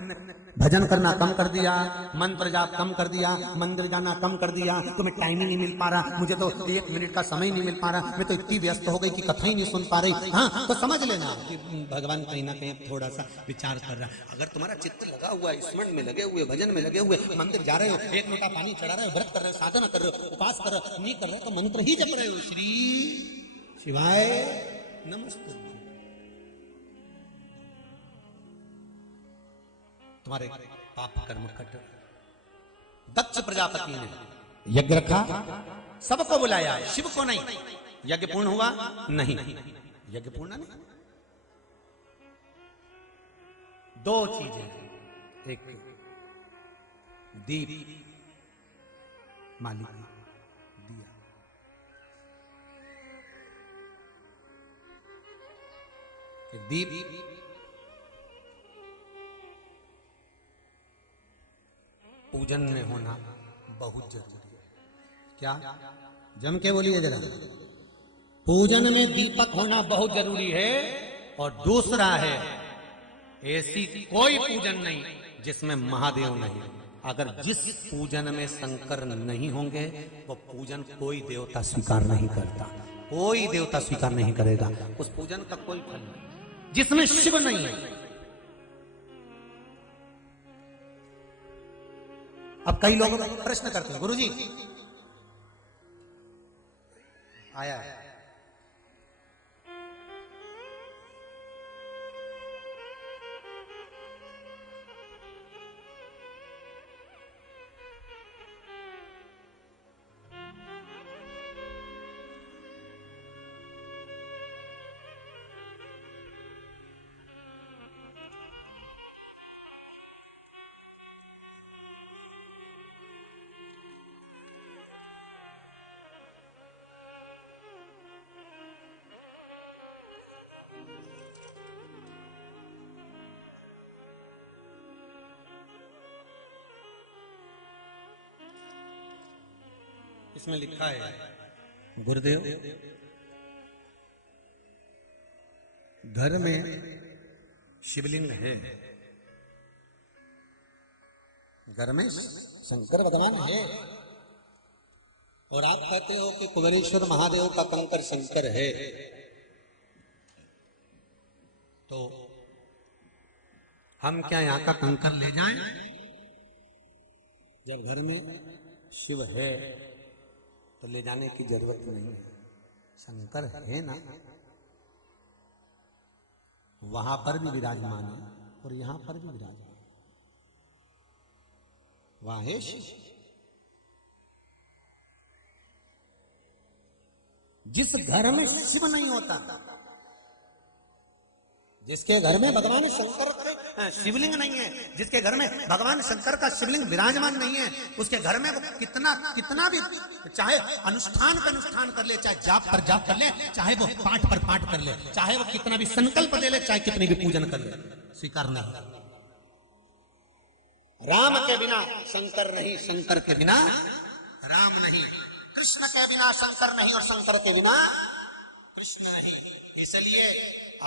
भजन करना कम कर दिया, मंत्र जाप कम कर दिया, मंदिर जाना कम कर दिया, तुम्हें टाइम ही नहीं मिल पा रहा, मुझे तो 1 मिनट का समय नहीं मिल पा रहा, मैं तो इतनी व्यस्त हो गई कि कथा ही नहीं सुन पा रही, हाँ, तो समझ लेना कि भगवान कहीं ना कहीं थोड़ा सा विचार कर रहा है। अगर तुम्हारा चित्त लगा हुआ है, स्मरण में लगे हुए, भजन में लगे हुए, मंदिर जा रहे हो, 1 लोटा पानी चढ़ा रहे हो, व्रत कर रहे हो, साधना कर रहे हो, उपास कर रहे हो, नहीं कर रहे हो तो मंत्र ही जप रहे हो, श्री शिवाय नमस्ते, तुम्हारे पाप कर्म कट। दक्ष प्रजापति ने यज्ञ रखा, सबको बुलाया, शिव को नहीं। यज्ञ पूर्ण हुआ नहीं, यज्ञ पूर्ण नहीं। 2 चीजें, एक दीप, मालिक दिया, एक दीप, पूजन में होना बहुत जरूरी है। क्या? जम के बोलिए जरा, पूजन में दीपक होना बहुत जरूरी है। और दूसरा है, ऐसी कोई पूजन नहीं जिसमें महादेव नहीं। अगर जिस पूजन में शंकर नहीं होंगे, वो पूजन कोई देवता स्वीकार नहीं करता, कोई देवता स्वीकार नहीं करेगा, उस पूजन का कोई फल नहीं। जिसमें शिव नहीं है, अब कई लोग प्रश्न करते हैं, गुरुजी आया है, इसमें लिखा है, गुरुदेव घर में शिवलिंग है, घर में शंकर भगवान है, और आप कहते हो कि कुबेरेश्वर महादेव का कंकर शंकर है, तो हम क्या यहाँ का कंकर ले जाएं? जब घर में शिव है तो ले जाने की जरूरत नहीं है, शंकर है ना, वहां पर भी विराजमान है और यहां पर भी विराजमान है, वहां है शिव। जिस घर में शिव नहीं होता, जिसके घर में भगवान शंकर का शिवलिंग नहीं है, जिसके घर में भगवान शंकर का शिवलिंग विराजमान नहीं है, उसके घर में वो कितना भी चाहे अनुष्ठान पर अनुष्ठान कर ले, चाहे जाप पर जाप कर ले, चाहे वो पाठ पर पाठ कर ले, चाहे वो कितना भी संकल्प ले ले, चाहे कितनी भी पूजन कर ले, स्वीकार नहीं। राम के बिना शंकर नहीं, शंकर के बिना राम नहीं, कृष्ण के बिना शंकर नहीं और शंकर के बिना कृष्ण नहीं। इसलिए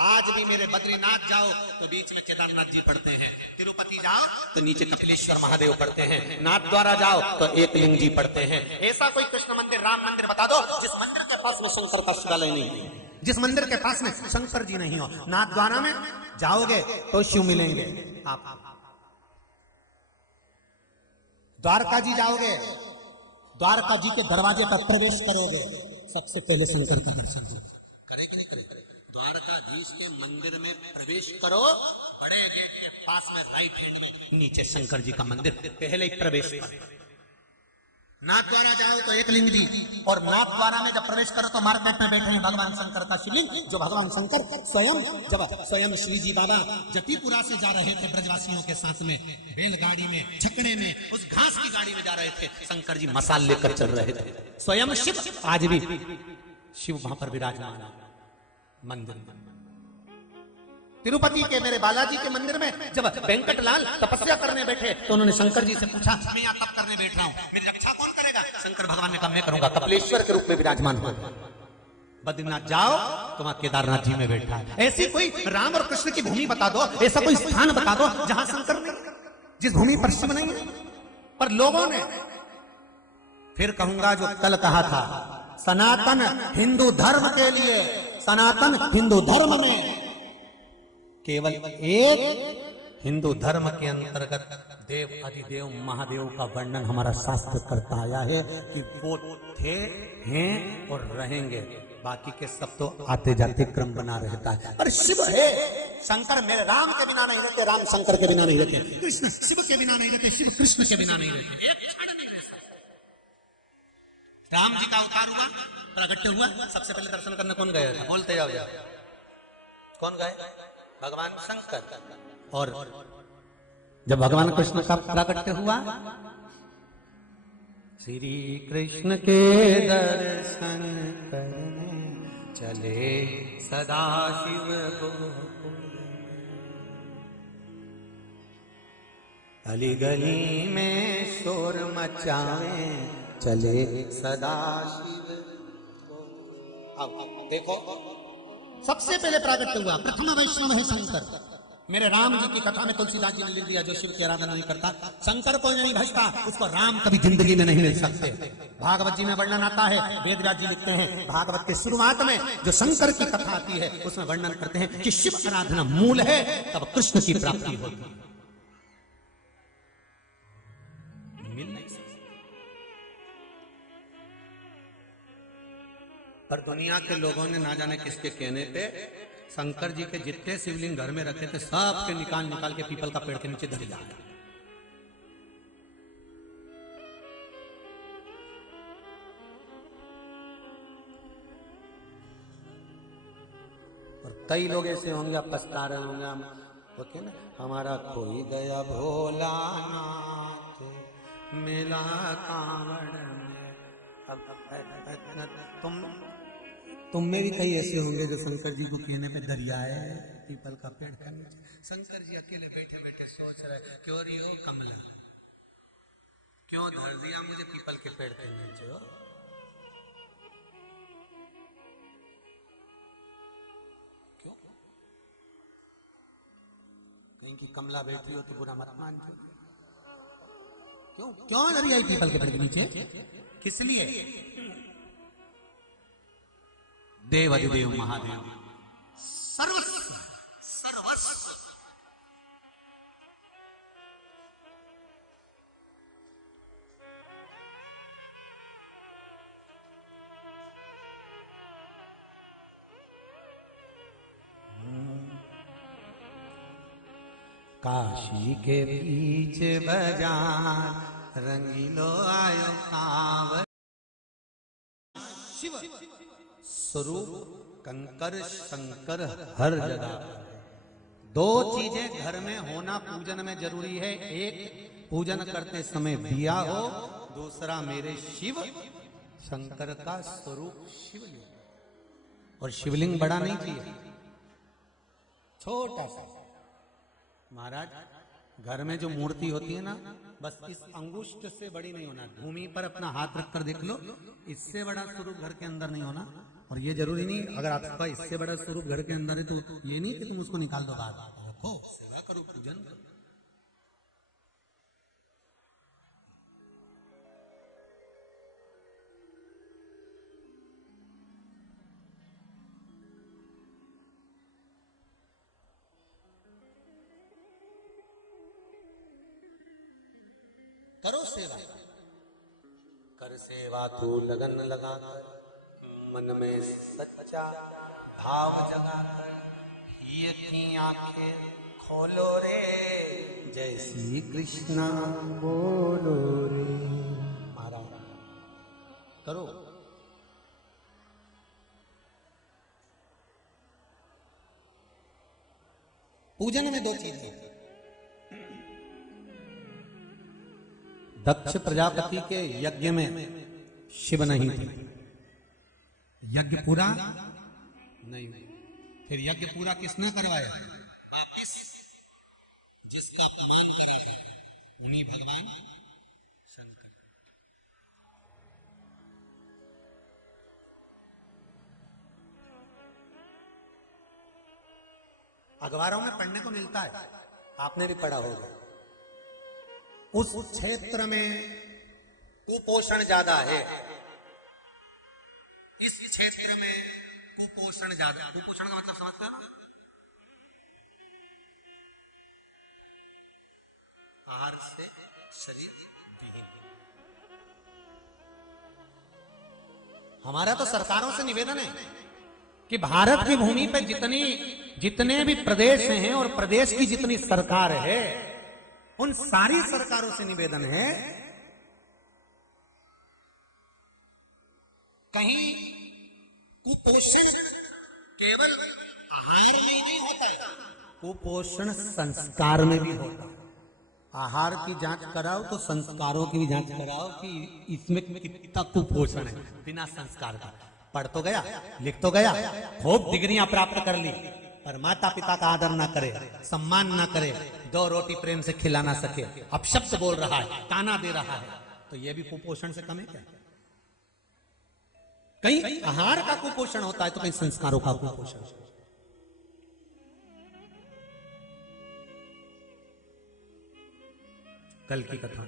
आज भी मेरे बद्रीनाथ जाओ तो बीच में केदारनाथ जी पढ़ते हैं, तिरुपति जाओ तो नीचे कपिलेश्वर महादेव पढ़ते हैं, नाथ द्वारा जाओ तो एकलिंग जी पढ़ते हैं। ऐसा कोई कृष्ण मंदिर, राम मंदिर बता दो जिस मंदिर के पास में शंकर का शिवालय नहीं। जिस मंदिर के पास में शंकर जी नहीं हो। नाथ द्वारा में जाओगे तो शिव मिलेंगे। आप द्वारका जी जाओगे, द्वारका जी के दरवाजे पर प्रवेश करोगे, सबसे पहले शंकर का दर्शन करे कि नहीं करे? द्वारकाधीश के मंदिर में प्रवेश करो, बड़े गेट के पास में राइट हैंड में नीचे शंकर जी का मंदिर, पहले ही प्रवेश करो। नाथ द्वारा जाओ तो एक लिंग जी, और नाथ द्वारा में जब प्रवेश करो तो मार्केट में बैठे हैं भगवान शंकर का शिवलिंग, जो भगवान शंकर स्वयं श्री जी बाबा जतीपुरा से जा रहे थे ब्रजवासियों के साथ में, बैलगाड़ी में, छकड़े में, उस घास की गाड़ी में जा रहे थे, शंकर जी मसाल लेकर चल रहे थे। स्वयं शिव, आज भी शिव वहां पर विराजमान है मंदिर में। तिरुपति के मेरे बालाजी के मंदिर में जब वेंकटलाल तपस्या करने बैठे तो उन्होंने शंकर जी से पूछा, मैं यहाँ तप करने बैठ रहा हूँ, मेरी रक्षा कौन करेगा? शंकर भगवान ने कहा, मैं करूंगा। कपिलेश्वर के रूप में विराजमान हुआ। बद्रीनाथ जाओ तो वहां केदारनाथ जी में बैठा है। ऐसी कोई राम और कृष्ण की भूमि बता दो, ऐसा कोई स्थान बता दो जहां शंकर नहीं, जिस भूमि पर शिव नहीं है। पर लोगों ने, फिर कहूंगा जो कल कहा था, सनातन हिंदू धर्म के लिए, सनातन हिंदू धर्म में केवल एक हिंदू धर्म के अंतर्गत देव अधिदेव महादेव का वर्णन हमारा शास्त्र करता आया है कि वो थे, हैं और रहेंगे। बाकी के सब तो आते जाते क्रम बना रहता है। पर शिव है, शंकर मेरे राम के बिना नहीं रहते, राम शंकर के बिना नहीं रहते, कृष्ण शिव के बिना नहीं रहते, शिव कृष्ण के बिना नहीं रहते, एक क्षण नहीं रह सकते। राम जी का अवतार हुआ, प्रगट्य हुआ, सबसे पहले दर्शन करने कौन गया था? बोलते जाओ, कौन गए? भगवान शंकर। और जब भगवान कृष्ण का प्राकट्य हुआ, श्री कृष्ण के दर्शन करने चले सदाशिव गोकुल, गली गली में शोर मचावे चले सदाशिव। अब देखो, सबसे पहले प्राकट्य हुआ, प्रथम वैष्णव है शंकर। मेरे राम जी की कथा में तुलसीदास जी ने लिख दिया, जो शिव की आराधना नहीं करता, शंकर को नहीं भजता, उसको राम कभी जिंदगी में नहीं मिल सकते। भागवत जी में वर्णन आता है, वेदव्यास जी लिखते हैं, भागवत के शुरुआत में जो शंकर की कथा आती है उसमें वर्णन करते हैं कि शिव आराधना मूल है, तब कृष्ण की प्राप्ति होती है। मिल नहीं सकती। पर दुनिया के लोगों ने ना जाने किसके कहने पे शंकर जी के जितने शिवलिंग घर में रखे थे, सब के निकाल के पीपल का पेड़ के नीचे धर दिया। और कई लोग ऐसे होंगे, आप पछता रहे होंगे, हम ओके ना, हमारा कोई दया भोला नाथ मिला कांवड़ में। अब तुम में भी कई ऐसे होंगे जो शंकर जी को कहने पे दरियाए पीपल का पेड़ का नीचे, शंकर जी अकेले बैठे बैठे सोच रहे, क्यों रियो कमला, क्यों धर दिया मुझे पीपल के पेड़ के नीचे हो? क्यों? कहीं की कमला बैठी हो तो बुरा मत मानती। क्यों क्यों दरियाई पीपल के पेड़ के नीचे? किस लिए? देव अधिदेव महादेव सर्वस्व सर्वस्व। काशी के बीच बाजार रंगीलो आयो कांवर, शिव स्वरूप कंकर शंकर हर जगह। दो चीजें घर में होना पूजन में जरूरी है, एक पूजन करते समय दिया हो, दूसरा मेरे शिव शंकर का स्वरूप शिवलिंग। और शिवलिंग बड़ा नहीं चाहिए, छोटा सा। महाराज घर में जो मूर्ति होती है ना, बस इस अंगुष्ठ से बड़ी नहीं होना, भूमि पर अपना हाथ रखकर देख लो, इससे बड़ा स्वरूप घर के अंदर नहीं होना। और ये जरूरी नहीं, अगर आपका इससे बड़ा स्वरूप घर के अंदर है तो ये नहीं कि तुम उसको निकाल दो बाहर, रखो, सेवा करो, पूजन करो। करो सेवा, कर सेवा तू लगन लगाकर, मन में सच्चा भाव जगाकर, ये की आंखें खोलो रे, जय श्री कृष्णा बोलो रे। महाराज करो। पूजन में दो चीजें, दक्ष प्रजापति के यज्ञ में शिव नहीं थे, यज्ञ पूरा नहीं हुआ। फिर यज्ञ पूरा किसने करवाया? वापिस जिसका अपमान कराया उन्हीं भगवान शंकर। अखबारों में पढ़ने को मिलता है, आपने भी पढ़ा होगा, उस क्षेत्र में कुपोषण ज्यादा है, इस क्षेत्र में कुपोषण ज्यादा। कुपोषण का मतलब समझते हैं ना? आहार से शरीर विहीन। हमारा तो सरकारों से निवेदन है कि भारत की भूमि पे जितने भी प्रदेश हैं और प्रदेश की जितनी सरकार है, उन सारी सरकारों से निवेदन है, कहीं कुपोषण केवल आहार में ही नहीं होता है, कुपोषण संस्कार में भी होता है। आहार की जांच कराओ तो संस्कारों की भी जांच कराओ कि इसमें कितना कुपोषण है। बिना संस्कार का पढ़ तो गया, लिख तो गया, खूब डिग्रियां प्राप्त कर ली, पर माता पिता का आदर ना करे, सम्मान ना करे, दो रोटी प्रेम से खिला ना सके, अपशब्द बोल रहा है, ताना दे रहा है, तो यह भी कुपोषण से कम है क्या? कहीं आहार का कुपोषण होता है तो कहीं संस्कारों का कुपोषण। कल की कथा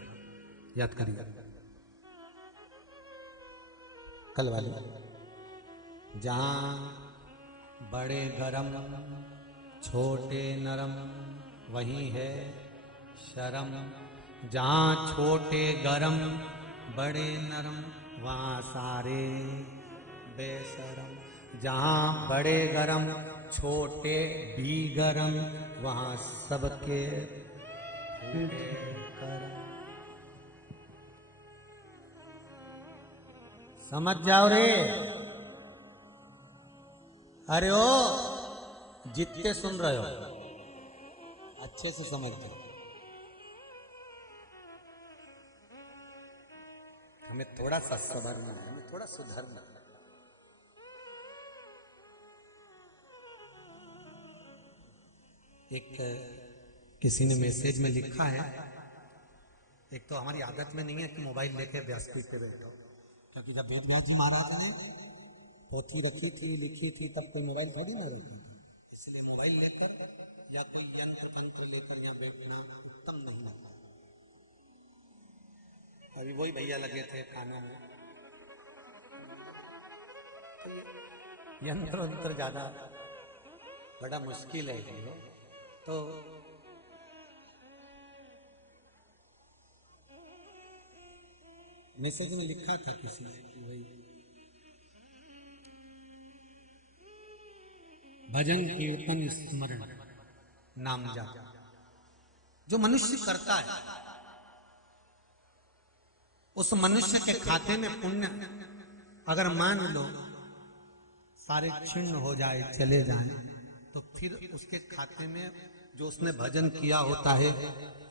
याद करिए, कल वाली, जहां बड़े गरम छोटे नरम वही है शर्म, जहां छोटे गरम बड़े नरम वहां सारे बेशरम, जहां बड़े गरम छोटे भी गरम वहां सबके फूटे करम। समझ जाओ रे, अरे ओ जितने सुन रहे हो अच्छे से समझ जाओ। हमें थोड़ा सा सुधरना है, हमें थोड़ा सुधरना है। एक किसी ने मैसेज में लिखा है, एक तो हमारी आदत में नहीं है कि मोबाइल लेके व्यासपीठ पे बैठो, क्योंकि जब वेद व्यास जी महाराज ने पोथी रखी थी, लिखी थी, तब कोई मोबाइल थोड़ी ना रखा था, इसलिए मोबाइल लेकर या कोई यंत्र तंत्र लेकर यहाँ बैठना उत्तम नहीं है। अभी वही भैया लगे थे कानों में, तो ये यंत्र वंत्र ज्यादा बड़ा मुश्किल है ये। तो मैसेज में लिखा था किसी ने कि भाई भजन कीर्तन स्मरण नाम जाप जो मनुष्य करता है, उस मनुष्य के खाते में पुण्य अगर मान लो सारे छिन्न हो जाए, चले जाए, तो फिर उसके खाते में जो उसने भजन किया होता है,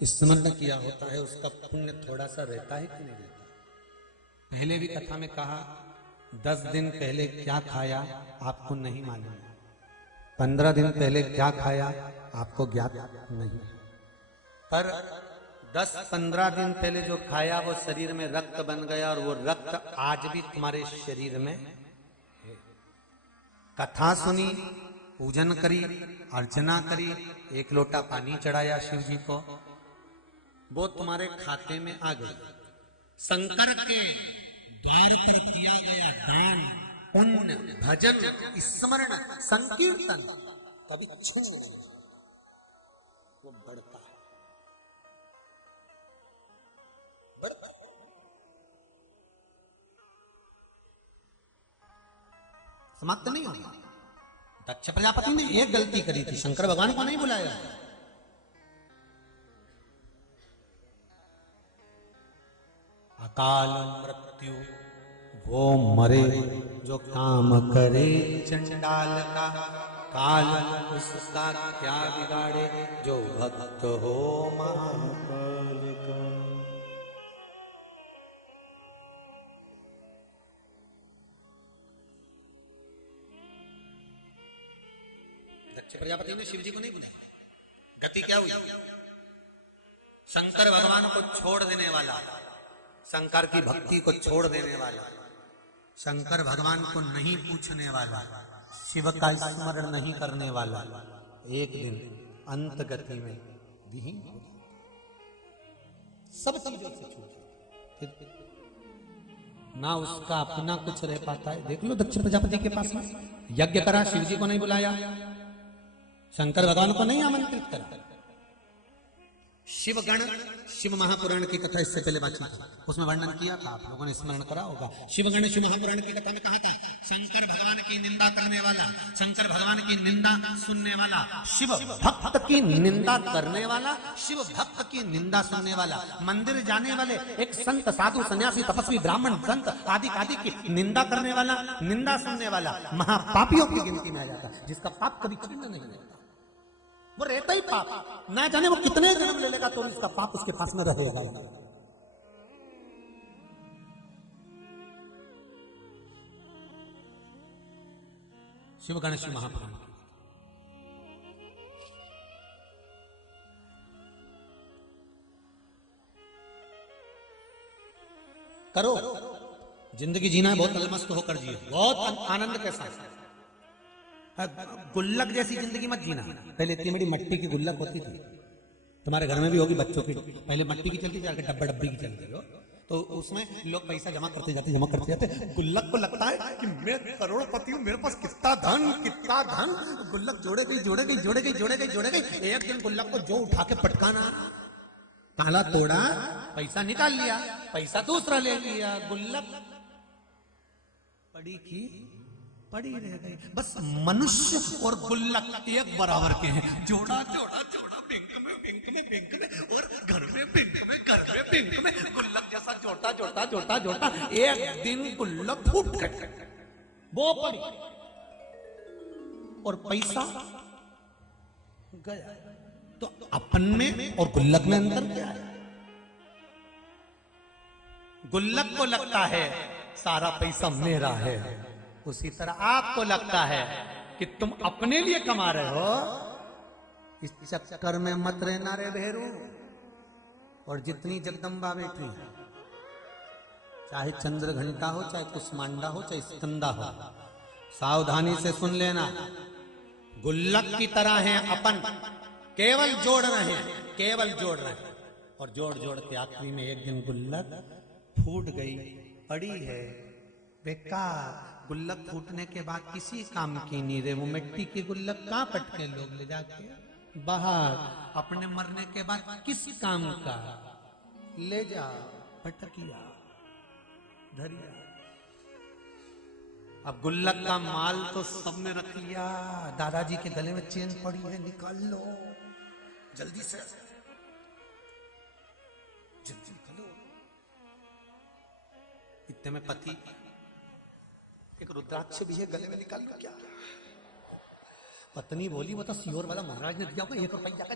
स्मरण किया होता है, उसका पुण्य थोड़ा सा रहता है कि नहीं रहता। पहले भी कथा में कहा 10 दिन पहले क्या खाया आपको नहीं मालूम, 15 दिन पहले क्या खाया आपको ज्ञात नहीं, पर 10-15 दिन पहले जो खाया वो शरीर में रक्त बन गया और वो रक्त आज भी तुम्हारे शरीर में है। कथा सुनी, पूजन करी, अर्चना करी, एक लोटा पानी चढ़ाया शिव जी को, वो तुम्हारे खाते में आ गई। शंकर के द्वार पर किया गया दान, पुण्य, भजन, स्मरण, संकीर्तन कभी छूट वो बढ़ता है, समाप्त नहीं होगा। दक्ष प्रजापति ने एक गलती करी थी, शंकर भगवान को नहीं बुलाया। अकाल मृत्यु वो मरे जो काम करे चंडाल का, काल उसका क्या बिगाड़े जो भक्त हो महाकाल का। दक्ष प्रजापति ने शिव जी को नहीं बुलाया। गति क्या हुई? शंकर भगवान को छोड़ देने वाला, शंकर की भक्ति को छोड़ देने वाला, शंकर भगवान को नहीं पूछने वाला, शिव का स्मरण नहीं करने वाला, एक दिन अंत गति में विहीन हो जाता, सब चीजों से छूट जाता, ना उसका अपना कुछ रह पाता है। देख लो दक्ष प्रजापति के पास में यज्ञ करा, शिव जी को नहीं बुलाया, शंकर भगवान को नहीं आमंत्रित करा। शिवगण, शिव महापुराण की कथा इससे पहले बातचीत है, उसमें वर्णन किया था, आप लोगों ने स्मरण करा होगा। शिवगण शिव महापुराण की कथा में कहा था, शंकर भगवान की निंदा करने वाला, शंकर भगवान की निंदा सुनने वाला, शिव भक्त की निंदा करने वाला, शिव भक्त की निंदा सुनने वाला, मंदिर जाने वाले एक संत, साधु, सन्यासी, तपस्वी, ब्राह्मण, संत आदि आदि की निंदा करने वाला, निंदा सुनने वाला महापापियों की गिनती में आ जाता, जिसका पाप कभी क्षीण नहीं होता। वो रहता ही पाप, ना जाने वो कितने जन्म ले लेगा तो इसका पाप उसके पास में रहेगा। शिव गणेश महापुराण करो, जिंदगी जीना है बहुत अलमस्त होकर जिए, बहुत आनंद के साथ। गुल्लक जैसी जिंदगी मत जीना। पहले इतनी बड़ी मट्टी की गुल्लक होती थी, तुम्हारे घर में भी होगी, बच्चों की पहले मट्टी की चलती थी, डब्बा डब्बी की चलती हो, तो उसमें लोग पैसा जमा करते जाते, जमा करते जाते। गुल्लक को लगता है कि मैं करोड़पति हूँ, मेरे पास कितना धन, कितना धन। गुल्लक जोड़े गई, जोड़े गई, जोड़े गई, जोड़े गई, जोड़े गई। एक दिन गुल्लक को जो उठा के पटकाना, ताला तोड़ा, पैसा निकाल लिया, पैसा दूसरा ले लिया, गुल्लक पड़ी की पड़ी रह गई। बस मनुष्य और गुल्लक एक बराबर के हैं, जोड़ा जोड़ा जोड़ा, बैंक में बैंक में बैंक में, और घर में बैंक में, घर में बैंक में, गुल्लक जैसा जोड़ता जोड़ता जोड़ता जोड़ता एक दिन गुल्लक फूट गई, वो पड़ी और पैसा गया। तो अपन में और गुल्लक में अंतर क्या है? गुल्लक को लगता है सारा पैसा मेरा है, उसी तरह आपको लगता है कि तुम अपने लिए कमा रहे हो। इस चक्कर में मत रहना रे भेरू। और जितनी जगदम्बा बैठी है, चाहे चंद्र घंटा हो, चाहे कुष्मांडा हो, चाहे स्कंदा हो, सावधानी से सुन लेना, गुल्लक की तरह है अपन, केवल जोड़ रहे हैं, केवल जोड़ रहे हैं, और जोड़ जोड़ के आखिरी में एक दिन गुल्लक फूट गई, पड़ी है बेकार। गुल्लक फूटने के बाद किसी काम की नहीं रहे, वो मिट्टी की गुल्लक कहाँ पटके लोग ले जाके बाहर, अपने मरने के बाद किस काम का, ले जा पटकिया धरिया। अब गुल्लक का माल तो सबने रख लिया, दादाजी के गले में चेन पड़ी है, निकाल लो जल्दी से, जल्दी निकालो। इतने में पति, एक रुद्राक्ष भी है गले में, निकाल लो क्या। पत्नी बोली वो तो सियोर वाला महाराज ने दिया, 1 रुपया का